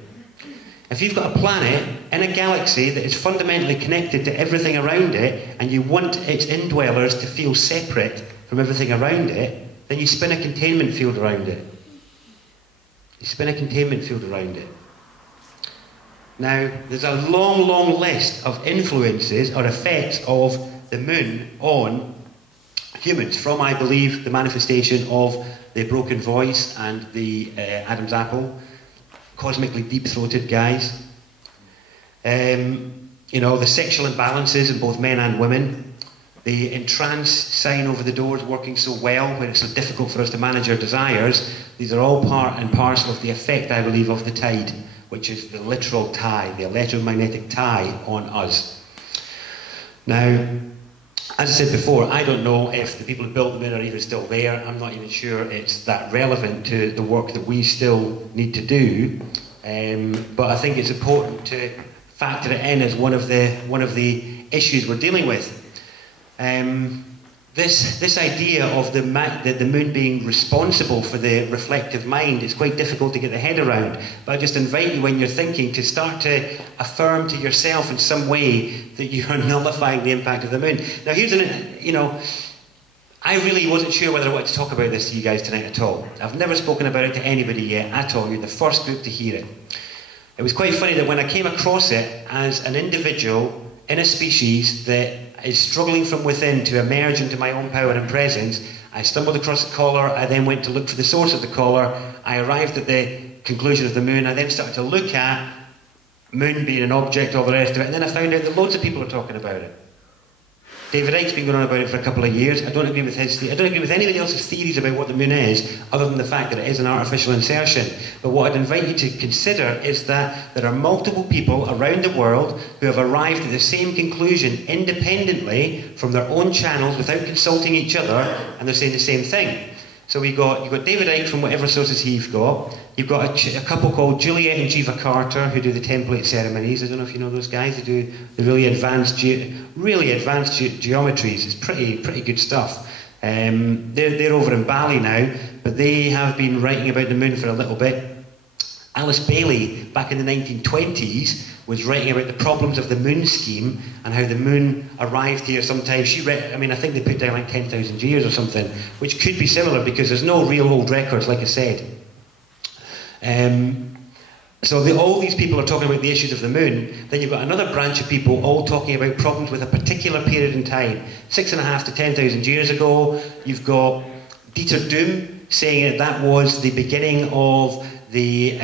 If you've got a planet in a galaxy that is fundamentally connected to everything around it, and you want its indwellers to feel separate from everything around it, then you spin a containment field around it. You spin a containment field around it. Now, there's a long, long list of influences or effects of the moon on humans, from, I believe, the manifestation of the broken voice and the Adam's apple, cosmically deep-throated guys. You know, the sexual imbalances in both men and women, the entrance sign over the doors working so well, where it's so difficult for us to manage our desires. These are all part and parcel of the effect, I believe, of the tide, which is the literal tie, the electromagnetic tie on us. Now, as I said before, I don't know if the people who built the moon are even still there. I'm not even sure it's that relevant to the work that we still need to do. But I think it's important to factor it in as one of the issues we're dealing with. This idea of the moon being responsible for the reflective mind is quite difficult to get the head around. But I just invite you, when you're thinking, to start to affirm to yourself in some way that you are nullifying the impact of the moon. Now, here's I really wasn't sure whether I wanted to talk about this to you guys tonight at all. I've never spoken about it to anybody yet at all. You're the first group to hear it. It was quite funny that when I came across it as an individual in a species that is struggling from within to emerge into my own power and presence, I stumbled across the collar. I then went to look for the source of the collar. I arrived at the conclusion of the moon. I then started to look at moon being an object, all the rest of it, and then I found out that loads of people are talking about it. David Icke's been going on about it for a couple of years. I don't agree with I don't agree with anybody else's theories about what the moon is, other than the fact that it is an artificial insertion. But what I'd invite you to consider is that there are multiple people around the world who have arrived at the same conclusion independently from their own channels without consulting each other, and they're saying the same thing. So you've got David Icke from whatever sources he's got. You've got a couple called Juliet and Jiva Carter who do the template ceremonies. I don't know if you know those guys. They do the really advanced geometries. It's pretty good stuff. They're over in Bali now, but they have been writing about the moon for a little bit. Alice Bailey, back in the 1920s, was writing about the problems of the moon scheme and how the moon arrived here sometime. I think they put down like 10,000 years or something, which could be similar because there's no real old records, like I said. So all these people are talking about the issues of the moon. Then you've got another branch of people all talking about problems with a particular period in time. 6.5 to 10,000 years ago, you've got Dieter Doom saying that was the beginning of the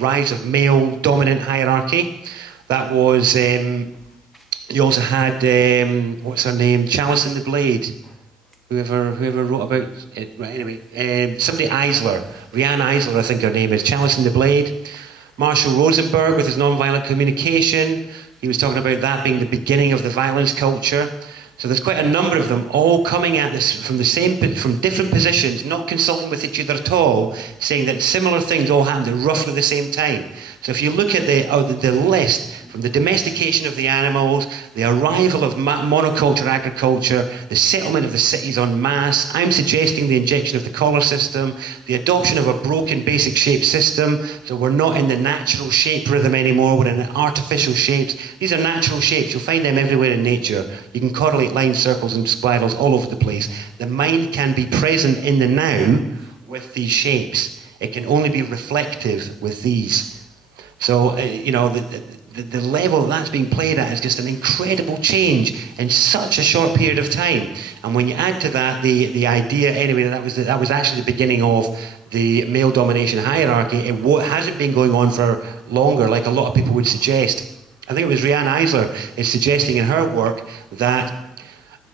rise of male dominant hierarchy. That was, you also had, what's her name, Chalice and the Blade. whoever wrote about it, right, anyway, somebody Eisler, Rianne Eisler I think her name is, Chalice and the Blade. Marshall Rosenberg with his nonviolent communication, he was talking about that being the beginning of the violence culture. So there's quite a number of them all coming at this from different positions, not consulting with each other at all, saying that similar things all happened at roughly the same time. So if you look at the list, from the domestication of the animals, the arrival of monoculture agriculture, the settlement of the cities en masse, I'm suggesting the injection of the collar system, the adoption of a broken basic shape system, so we're not in the natural shape rhythm anymore, we're in artificial shapes. These are natural shapes, you'll find them everywhere in nature. You can correlate lines, circles and spirals all over the place. The mind can be present in the now with these shapes. It can only be reflective with these. So, you know, the level that's being played at is just an incredible change in such a short period of time. And when you add to that the idea, anyway, that was actually the beginning of the male domination hierarchy. It hasn't been going on for longer, like a lot of people would suggest. I think it was Rianne Eisler is suggesting in her work that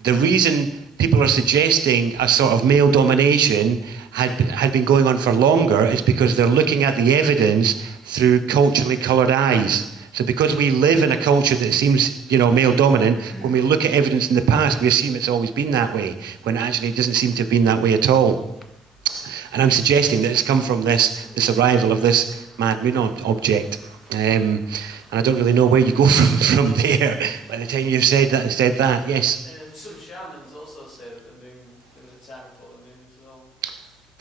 the reason people are suggesting a sort of male domination had been going on for longer is because they're looking at the evidence through culturally coloured eyes. So because we live in a culture that seems, you know, male dominant, when we look at evidence in the past, we assume it's always been that way, when actually it doesn't seem to have been that way at all. And I'm suggesting that it's come from this arrival of this mad moon object. And I don't really know where you go from there. By the time you've said that, yes. Some shamans also say that the moon, the time for the moon as well.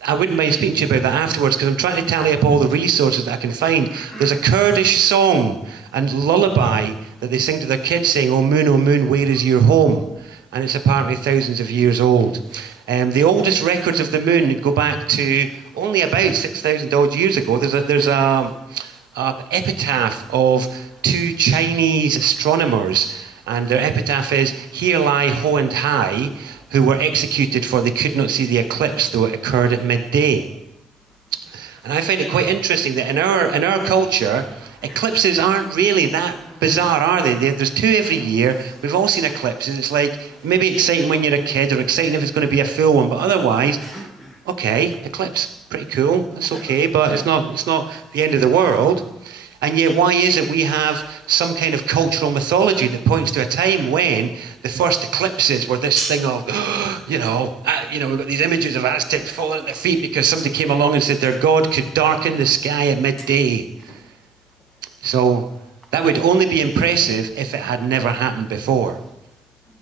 I wouldn't mind speaking to you about that afterwards, because I'm trying to tally up all the resources that I can find. There's a Kurdish song and lullaby that they sing to their kids saying, "Oh moon, where is your home?" And it's apparently thousands of years old. The oldest records of the moon go back to only about 6,000 odd years ago. There's a epitaph of two Chinese astronomers, and their epitaph is, "Here lie Ho and Hai, who were executed for they could not see the eclipse, though it occurred at midday." And I find it quite interesting that in our culture, eclipses aren't really that bizarre, are they? There's two every year. We've all seen eclipses. It's like maybe exciting when you're a kid, or exciting if it's going to be a full one, but otherwise, okay, eclipse, pretty cool. It's okay, but it's not the end of the world. And yet, why is it we have some kind of cultural mythology that points to a time when the first eclipses were this thing of, we've got these images of Aztecs falling at their feet because somebody came along and said their god could darken the sky at midday. So that would only be impressive if it had never happened before.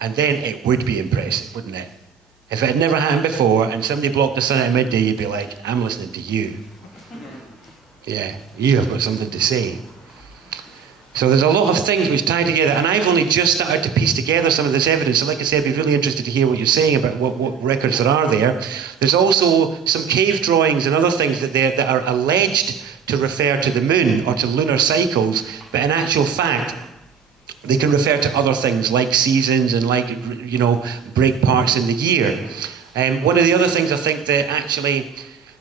And then it would be impressive, wouldn't it? If it had never happened before and somebody blocked the sun at midday, you'd be like, "I'm listening to you. Yeah, you have got something to say." So there's a lot of things which tie together, and I've only just started to piece together some of this evidence. So like I said, I'd be really interested to hear what you're saying about what records there are there. There's also some cave drawings and other things that are alleged to refer to the moon or to lunar cycles, but in actual fact, they can refer to other things like seasons and like, break parts in the year. One of the other things I think that actually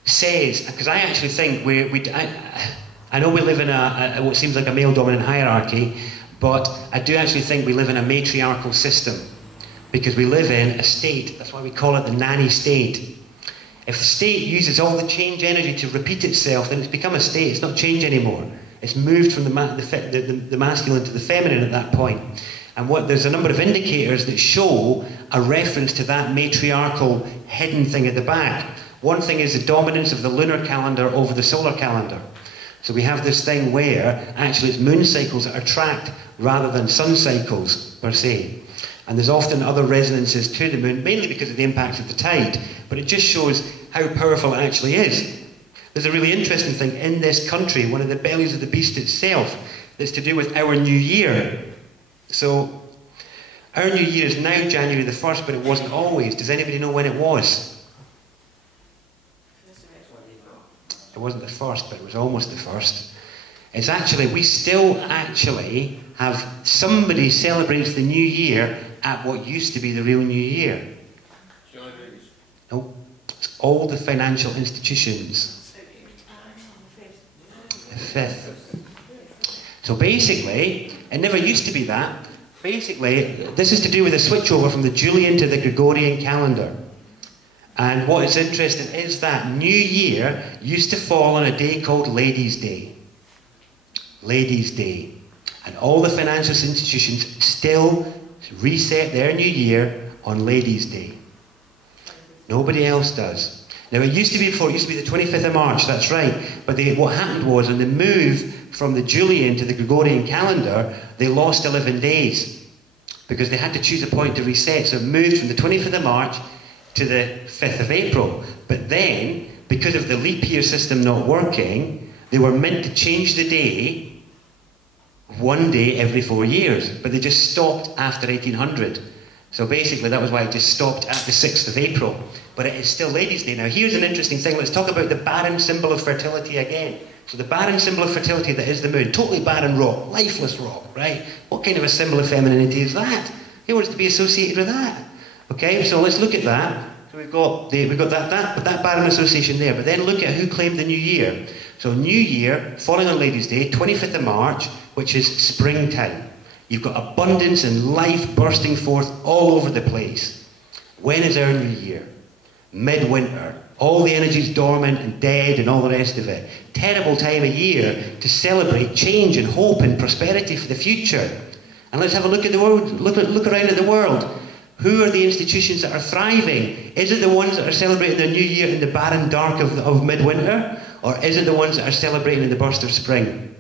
says, because I actually think I know we live in what seems like a male-dominant hierarchy, but I do actually think we live in a matriarchal system, because we live in a state. That's why we call it the nanny state. If the state uses all the change energy to repeat itself, then it's become a state. It's not change anymore. It's moved from the masculine to the feminine at that point. And there's a number of indicators that show a reference to that matriarchal hidden thing at the back. One thing is the dominance of the lunar calendar over the solar calendar. So we have this thing where actually it's moon cycles that are tracked rather than sun cycles per se. And there's often other resonances to the moon, mainly because of the impacts of the tide, but it just shows how powerful it actually is. There's a really interesting thing in this country, one of the bellies of the beast itself, that's to do with our new year. So our new year is now January the 1st, but it wasn't always. Does anybody know when it was? It wasn't the 1st, but it was almost the 1st. It's actually, we still actually have somebody celebrates the new year at what used to be the real new year. No, it's all the financial institutions. The 5th. So basically, it never used to be that. Basically, this is to do with a switchover from the Julian to the Gregorian calendar. And what is interesting is that New Year used to fall on a day called Ladies' Day. Ladies' Day. And all the financial institutions still reset their New Year on Ladies' Day. Nobody else does. Now it used to be before, it used to be the 25th of March, that's right. But what happened was, on the move from the Julian to the Gregorian calendar, they lost 11 days. Because they had to choose a point to reset. So it moved from the 25th of March to the 5th of April. But then, because of the leap year system not working, they were meant to change the day one day every 4 years. But they just stopped after 1800. So basically that was why it just stopped at the 6th of April. But it is still Ladies' Day. Now here's an interesting thing. Let's talk about the barren symbol of fertility again. So the barren symbol of fertility that is the moon. Totally barren rock. Lifeless rock, right? What kind of a symbol of femininity is that? Who wants to be associated with that? Okay, so let's look at that. So we've got that barren association there. But then look at who claimed the new year. So New Year, falling on Ladies' Day, 25th of March, which is springtime. You've got abundance and life bursting forth all over the place. When is our new year? Midwinter. All the energy's dormant and dead and all the rest of it. Terrible time of year to celebrate change and hope and prosperity for the future. And let's have a look at the world. Look around at the world. Who are the institutions that are thriving? Is it the ones that are celebrating their new year in the barren dark of midwinter? Or is it the ones that are celebrating in the burst of spring?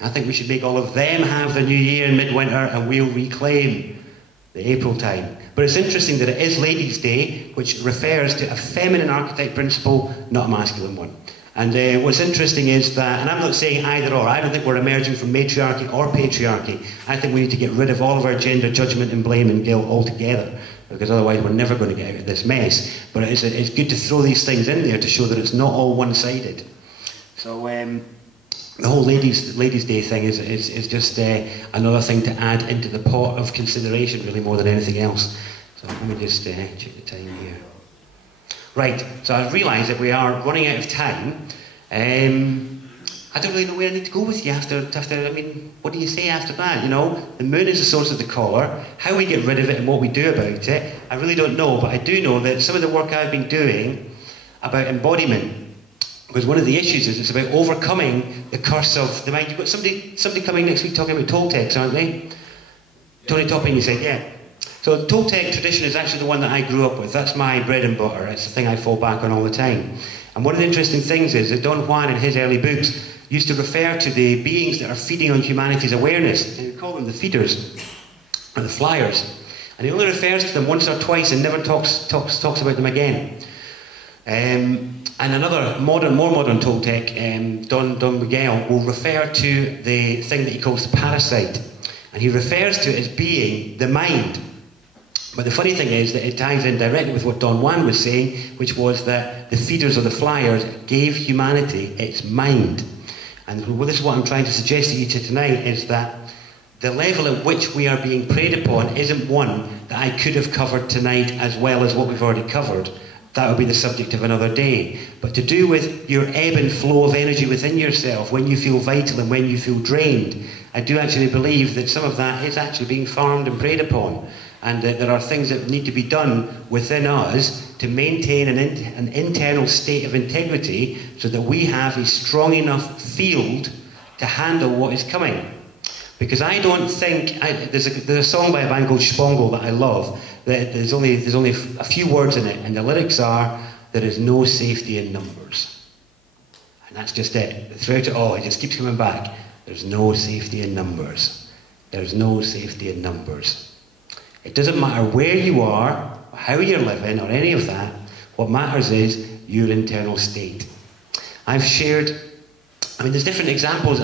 I think we should make all of them have the new year in midwinter, and we'll reclaim the April time. But it's interesting that it is Ladies' Day, which refers to a feminine archetype principle, not a masculine one. And what's interesting is that, and I'm not saying either or, I don't think we're emerging from matriarchy or patriarchy. I think we need to get rid of all of our gender judgment and blame and guilt altogether, because otherwise we're never going to get out of this mess. But it's good to throw these things in there to show that it's not all one-sided. So the whole Ladies' Day thing is just another thing to add into the pot of consideration, really, more than anything else. So let me just check the time here. Right, so I realise that we are running out of time. I don't really know where I need to go with you after, I mean, what do you say after that, you know? The moon is the source of the caller. How we get rid of it and what we do about it, I really don't know, but I do know that some of the work I've been doing about embodiment, because one of the issues is it's about overcoming the curse of the mind. You've got somebody coming next week talking about Toltecs, aren't they? Tony Topping, you said, yeah. So the Toltec tradition is actually the one that I grew up with. That's my bread and butter. It's the thing I fall back on all the time. And one of the interesting things is that Don Juan in his early books used to refer to the beings that are feeding on humanity's awareness. And he would call them the feeders, or the flyers. And he only refers to them once or twice and never talks about them again. And another more modern Toltec, Don Miguel, will refer to the thing that he calls the parasite. And he refers to it as being the mind. But the funny thing is that it ties in directly with what Don Juan was saying, which was that the feeders or the flyers gave humanity its mind. And this is what I'm trying to suggest to you tonight, is that the level at which we are being preyed upon isn't one that I could have covered tonight as well as what we've already covered. That would be the subject of another day. But to do with your ebb and flow of energy within yourself, when you feel vital and when you feel drained, I do actually believe that some of that is actually being farmed and preyed upon. And that there are things that need to be done within us to maintain an internal state of integrity so that we have a strong enough field to handle what is coming. Because I don't think, there's a song by a band called Spongle that I love, that there's only a few words in it, and the lyrics are, there is no safety in numbers. And that's just it. Throughout it all, it just keeps coming back. There's no safety in numbers. There's no safety in numbers. It doesn't matter where you are, or how you're living, or any of that. What matters is your internal state. I've shared, there's different examples.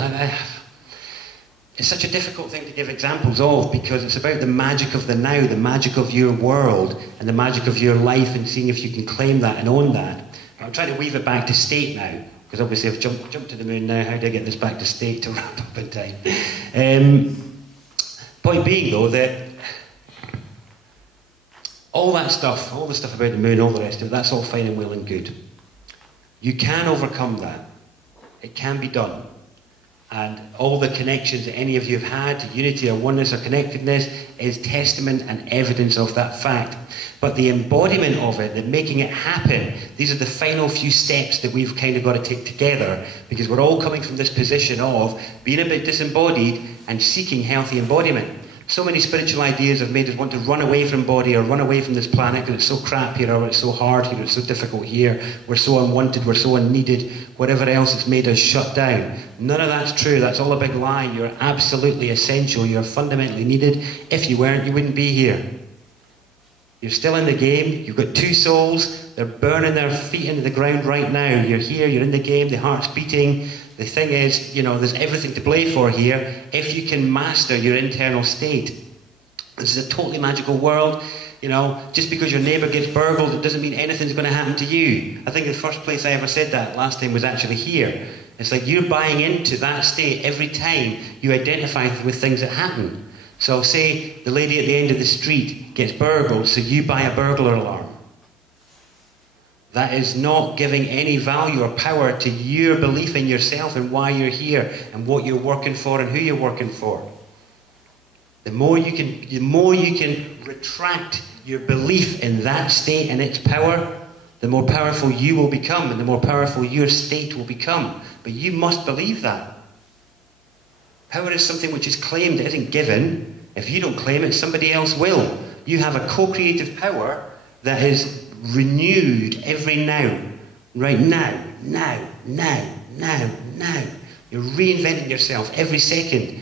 It's such a difficult thing to give examples of, because it's about the magic of the now, the magic of your world, and the magic of your life, and seeing if you can claim that and own that. But I'm trying to weave it back to state now, because obviously I've jumped to the moon now. How do I get this back to state to wrap up in time? Point being, though, that all that stuff, all the stuff about the moon, all the rest of it, that's all fine and well and good. You can overcome that. It can be done. And all the connections that any of you have had to unity or oneness or connectedness is testament and evidence of that fact. But the embodiment of it, the making it happen, these are the final few steps that we've kind of got to take together, because we're all coming from this position of being a bit disembodied and seeking healthy embodiment. So many spiritual ideas have made us want to run away from body or run away from this planet because it's so crap here, or it's so hard here, it's so difficult here, we're so unwanted, we're so unneeded, whatever else has made us shut down. None of that's true. That's all a big lie. You're absolutely essential. You're fundamentally needed. If you weren't, you wouldn't be here. You're still in the game. You've got two souls. They're burning their feet into the ground right now. You're here, you're in the game, the heart's beating. The thing is, you know, there's everything to play for here if you can master your internal state. This is a totally magical world. You know, just because your neighbour gets burgled, it doesn't mean anything's going to happen to you. I think the first place I ever said that last time was actually here. It's like you're buying into that state every time you identify with things that happen. So say the lady at the end of the street gets burgled, so you buy a burglar alarm. That is not giving any value or power to your belief in yourself and why you're here and what you're working for and who you're working for. The more you can retract your belief in that state and its power, the more powerful you will become and the more powerful your state will become. But you must believe that. Power is something which is claimed, it isn't given. If you don't claim it, somebody else will. You have a co-creative power that is renewed every now. Right now. You're reinventing yourself every second.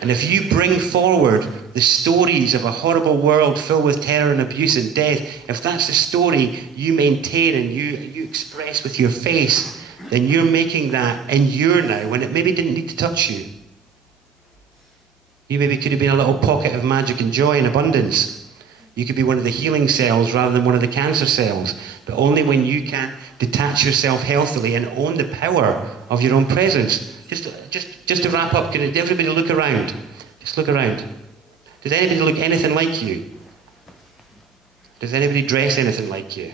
And if you bring forward the stories of a horrible world filled with terror and abuse and death, if that's the story you maintain and you express with your face, then you're making that in your now when it maybe didn't need to touch you. You maybe could have been a little pocket of magic and joy and abundance. You could be one of the healing cells rather than one of the cancer cells. But only when you can detach yourself healthily and own the power of your own presence. Just to wrap up, can everybody look around? Just look around. Does anybody look anything like you? Does anybody dress anything like you?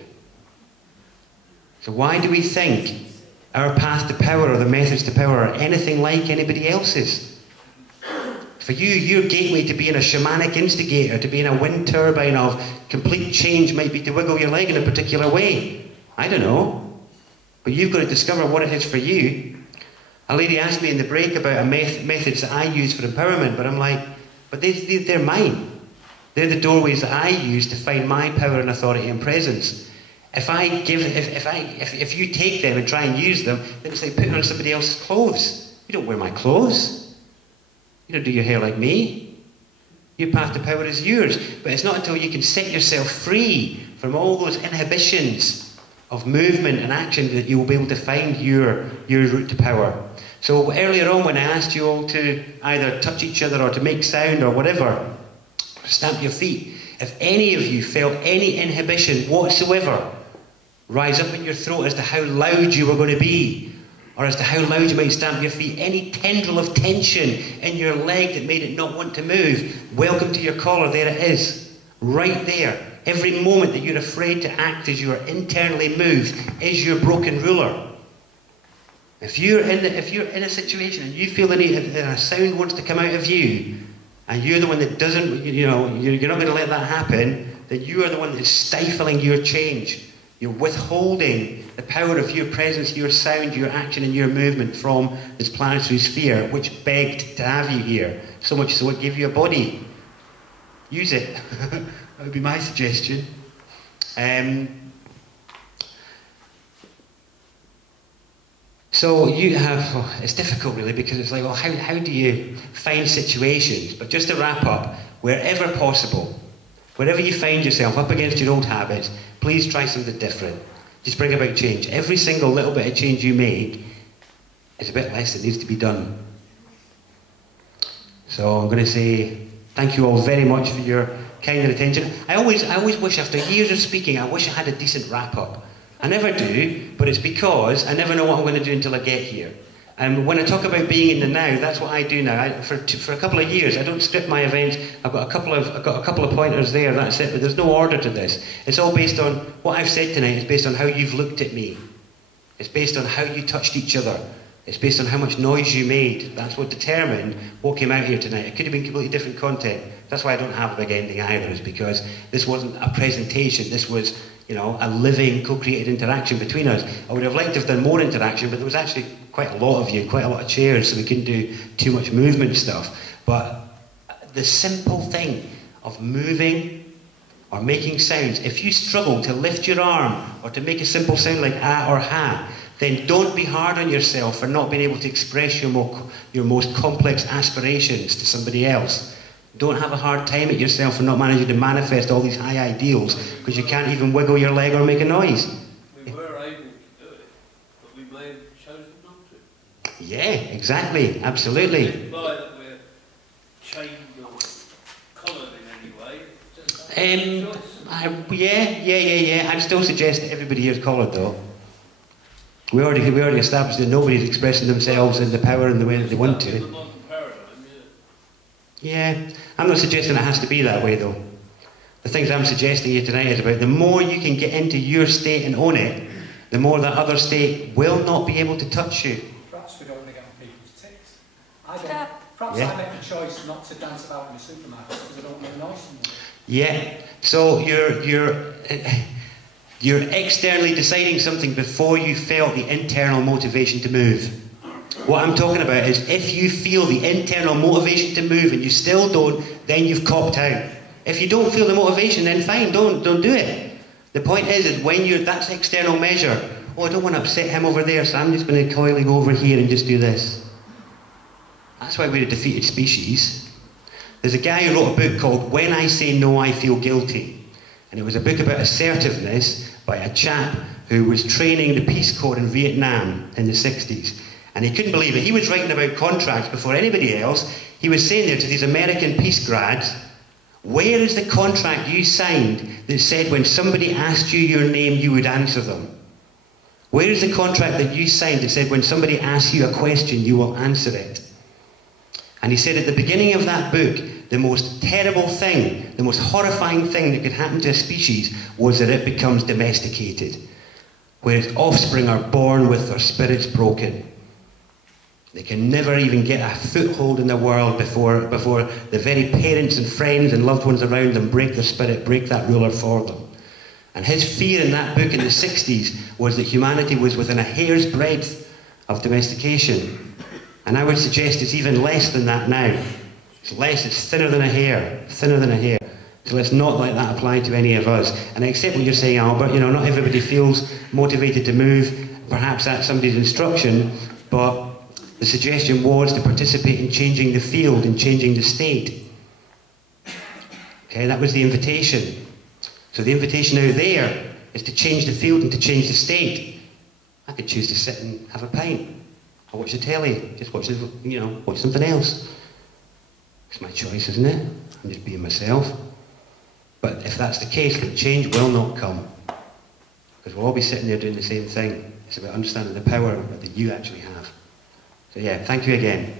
So why do we think our path to power or the methods to power are anything like anybody else's? For you, your gateway to being a shamanic instigator, to being a wind turbine of complete change might be to wiggle your leg in a particular way. I don't know. But you've got to discover what it is for you. A lady asked me in the break about methods that I use for empowerment, but I'm like, but they're mine. They're the doorways that I use to find my power and authority and presence. If you take them and try and use them, then it's like putting on somebody else's clothes. You don't wear my clothes. You don't do your hair like me. Your path to power is yours. But it's not until you can set yourself free from all those inhibitions of movement and action that you will be able to find your route to power. So earlier on when I asked you all to either touch each other or to make sound or whatever, stamp your feet. If any of you felt any inhibition whatsoever rise up in your throat as to how loud you were going to be, or as to how loud you might stamp your feet, any tendril of tension in your leg that made it not want to move, welcome to your collar, there it is. Right there. Every moment that you're afraid to act as you are internally moved is your broken ruler. If you're in a situation and you feel that a sound wants to come out of you, and you're the one that doesn't, you're not going to let that happen, then you are the one that's stifling your change. You're withholding the power of your presence, your sound, your action and your movement from this planetary sphere, which begged to have you here. So much so it gave you a body. Use it. That would be my suggestion. So you have, it's difficult really, because it's like, well, how do you find situations? But just to wrap up, wherever possible, wherever you find yourself up against your old habits, please try something different. Just bring about change. Every single little bit of change you make is a bit less that needs to be done. So I'm going to say thank you all very much for your kind attention. I always wish, after years of speaking, I wish I had a decent wrap-up. I never do, but it's because I never know what I'm going to do until I get here. And when I talk about being in the now, that's what I do now. For a couple of years, I don't script my events. I've got a couple of pointers there. That's it. But there's no order to this. It's all based on what I've said tonight. It's based on how you've looked at me. It's based on how you touched each other. It's based on how much noise you made. That's what determined what came out here tonight. It could have been completely different content. That's why I don't have a big ending either, is because this wasn't a presentation. This was, you know, a living, co-created interaction between us. I would have liked to have done more interaction, but there was actually quite a lot of you, quite a lot of chairs, so we couldn't do too much movement stuff. But the simple thing of moving or making sounds, if you struggle to lift your arm or to make a simple sound like ah or ha, then don't be hard on yourself for not being able to express your most complex aspirations to somebody else. Don't have a hard time at yourself for not managing to manifest all these high ideals because you can't even wiggle your leg or make a noise. We were able to do it, but we may have chosen not to. Yeah, exactly, absolutely. It doesn't imply that we're chained or collared in any way. Just a choice. Yeah. I'd still suggest that everybody here's collared though. We already established that nobody's expressing themselves in the power and the way that they want to. The modern paradigm, Yeah, I'm not suggesting it has to be that way though. The things I'm suggesting here tonight is about the more you can get into your state and own it, the more that other state will not be able to touch you. Perhaps we don't want to get on people's ticks. Perhaps I make a choice not to dance about in the supermarket because I don't make noise anymore. Yeah, so you're externally deciding something before you felt the internal motivation to move. What I'm talking about is if you feel the internal motivation to move and you still don't, then you've copped out. If you don't feel the motivation, then fine, don't do it. The point is when that's external measure. Oh, I don't want to upset him over there, so I'm just going to coyly go over here and just do this. That's why we're a defeated species. There's a guy who wrote a book called When I Say No, I Feel Guilty. And it was a book about assertiveness by a chap who was training the Peace Corps in Vietnam in the 60s. And he couldn't believe it. He was writing about contracts before anybody else. He was saying there to these American peace grads, where is the contract you signed that said when somebody asked you your name, you would answer them? Where is the contract that you signed that said when somebody asks you a question, you will answer it? And he said at the beginning of that book, the most terrible thing, the most horrifying thing that could happen to a species was that it becomes domesticated, where its offspring are born with their spirits broken. They can never even get a foothold in the world before the very parents and friends and loved ones around them break their spirit, break that ruler for them. And his fear in that book in the 60s was that humanity was within a hair's breadth of domestication. And I would suggest it's even less than that now. It's thinner than a hair, thinner than a hair. So let's not let that apply to any of us. And I accept what you're saying, Albert, you know, not everybody feels motivated to move. Perhaps that's somebody's instruction, but the suggestion was to participate in changing the field and changing the state. Okay, that was the invitation. So the invitation out there is to change the field and to change the state. I could choose to sit and have a pint. Or watch the telly, just watch something else. It's my choice, isn't it? I'm just being myself. But if that's the case, then change will not come. Because we'll all be sitting there doing the same thing. It's about understanding the power that you actually have. So yeah, thank you again.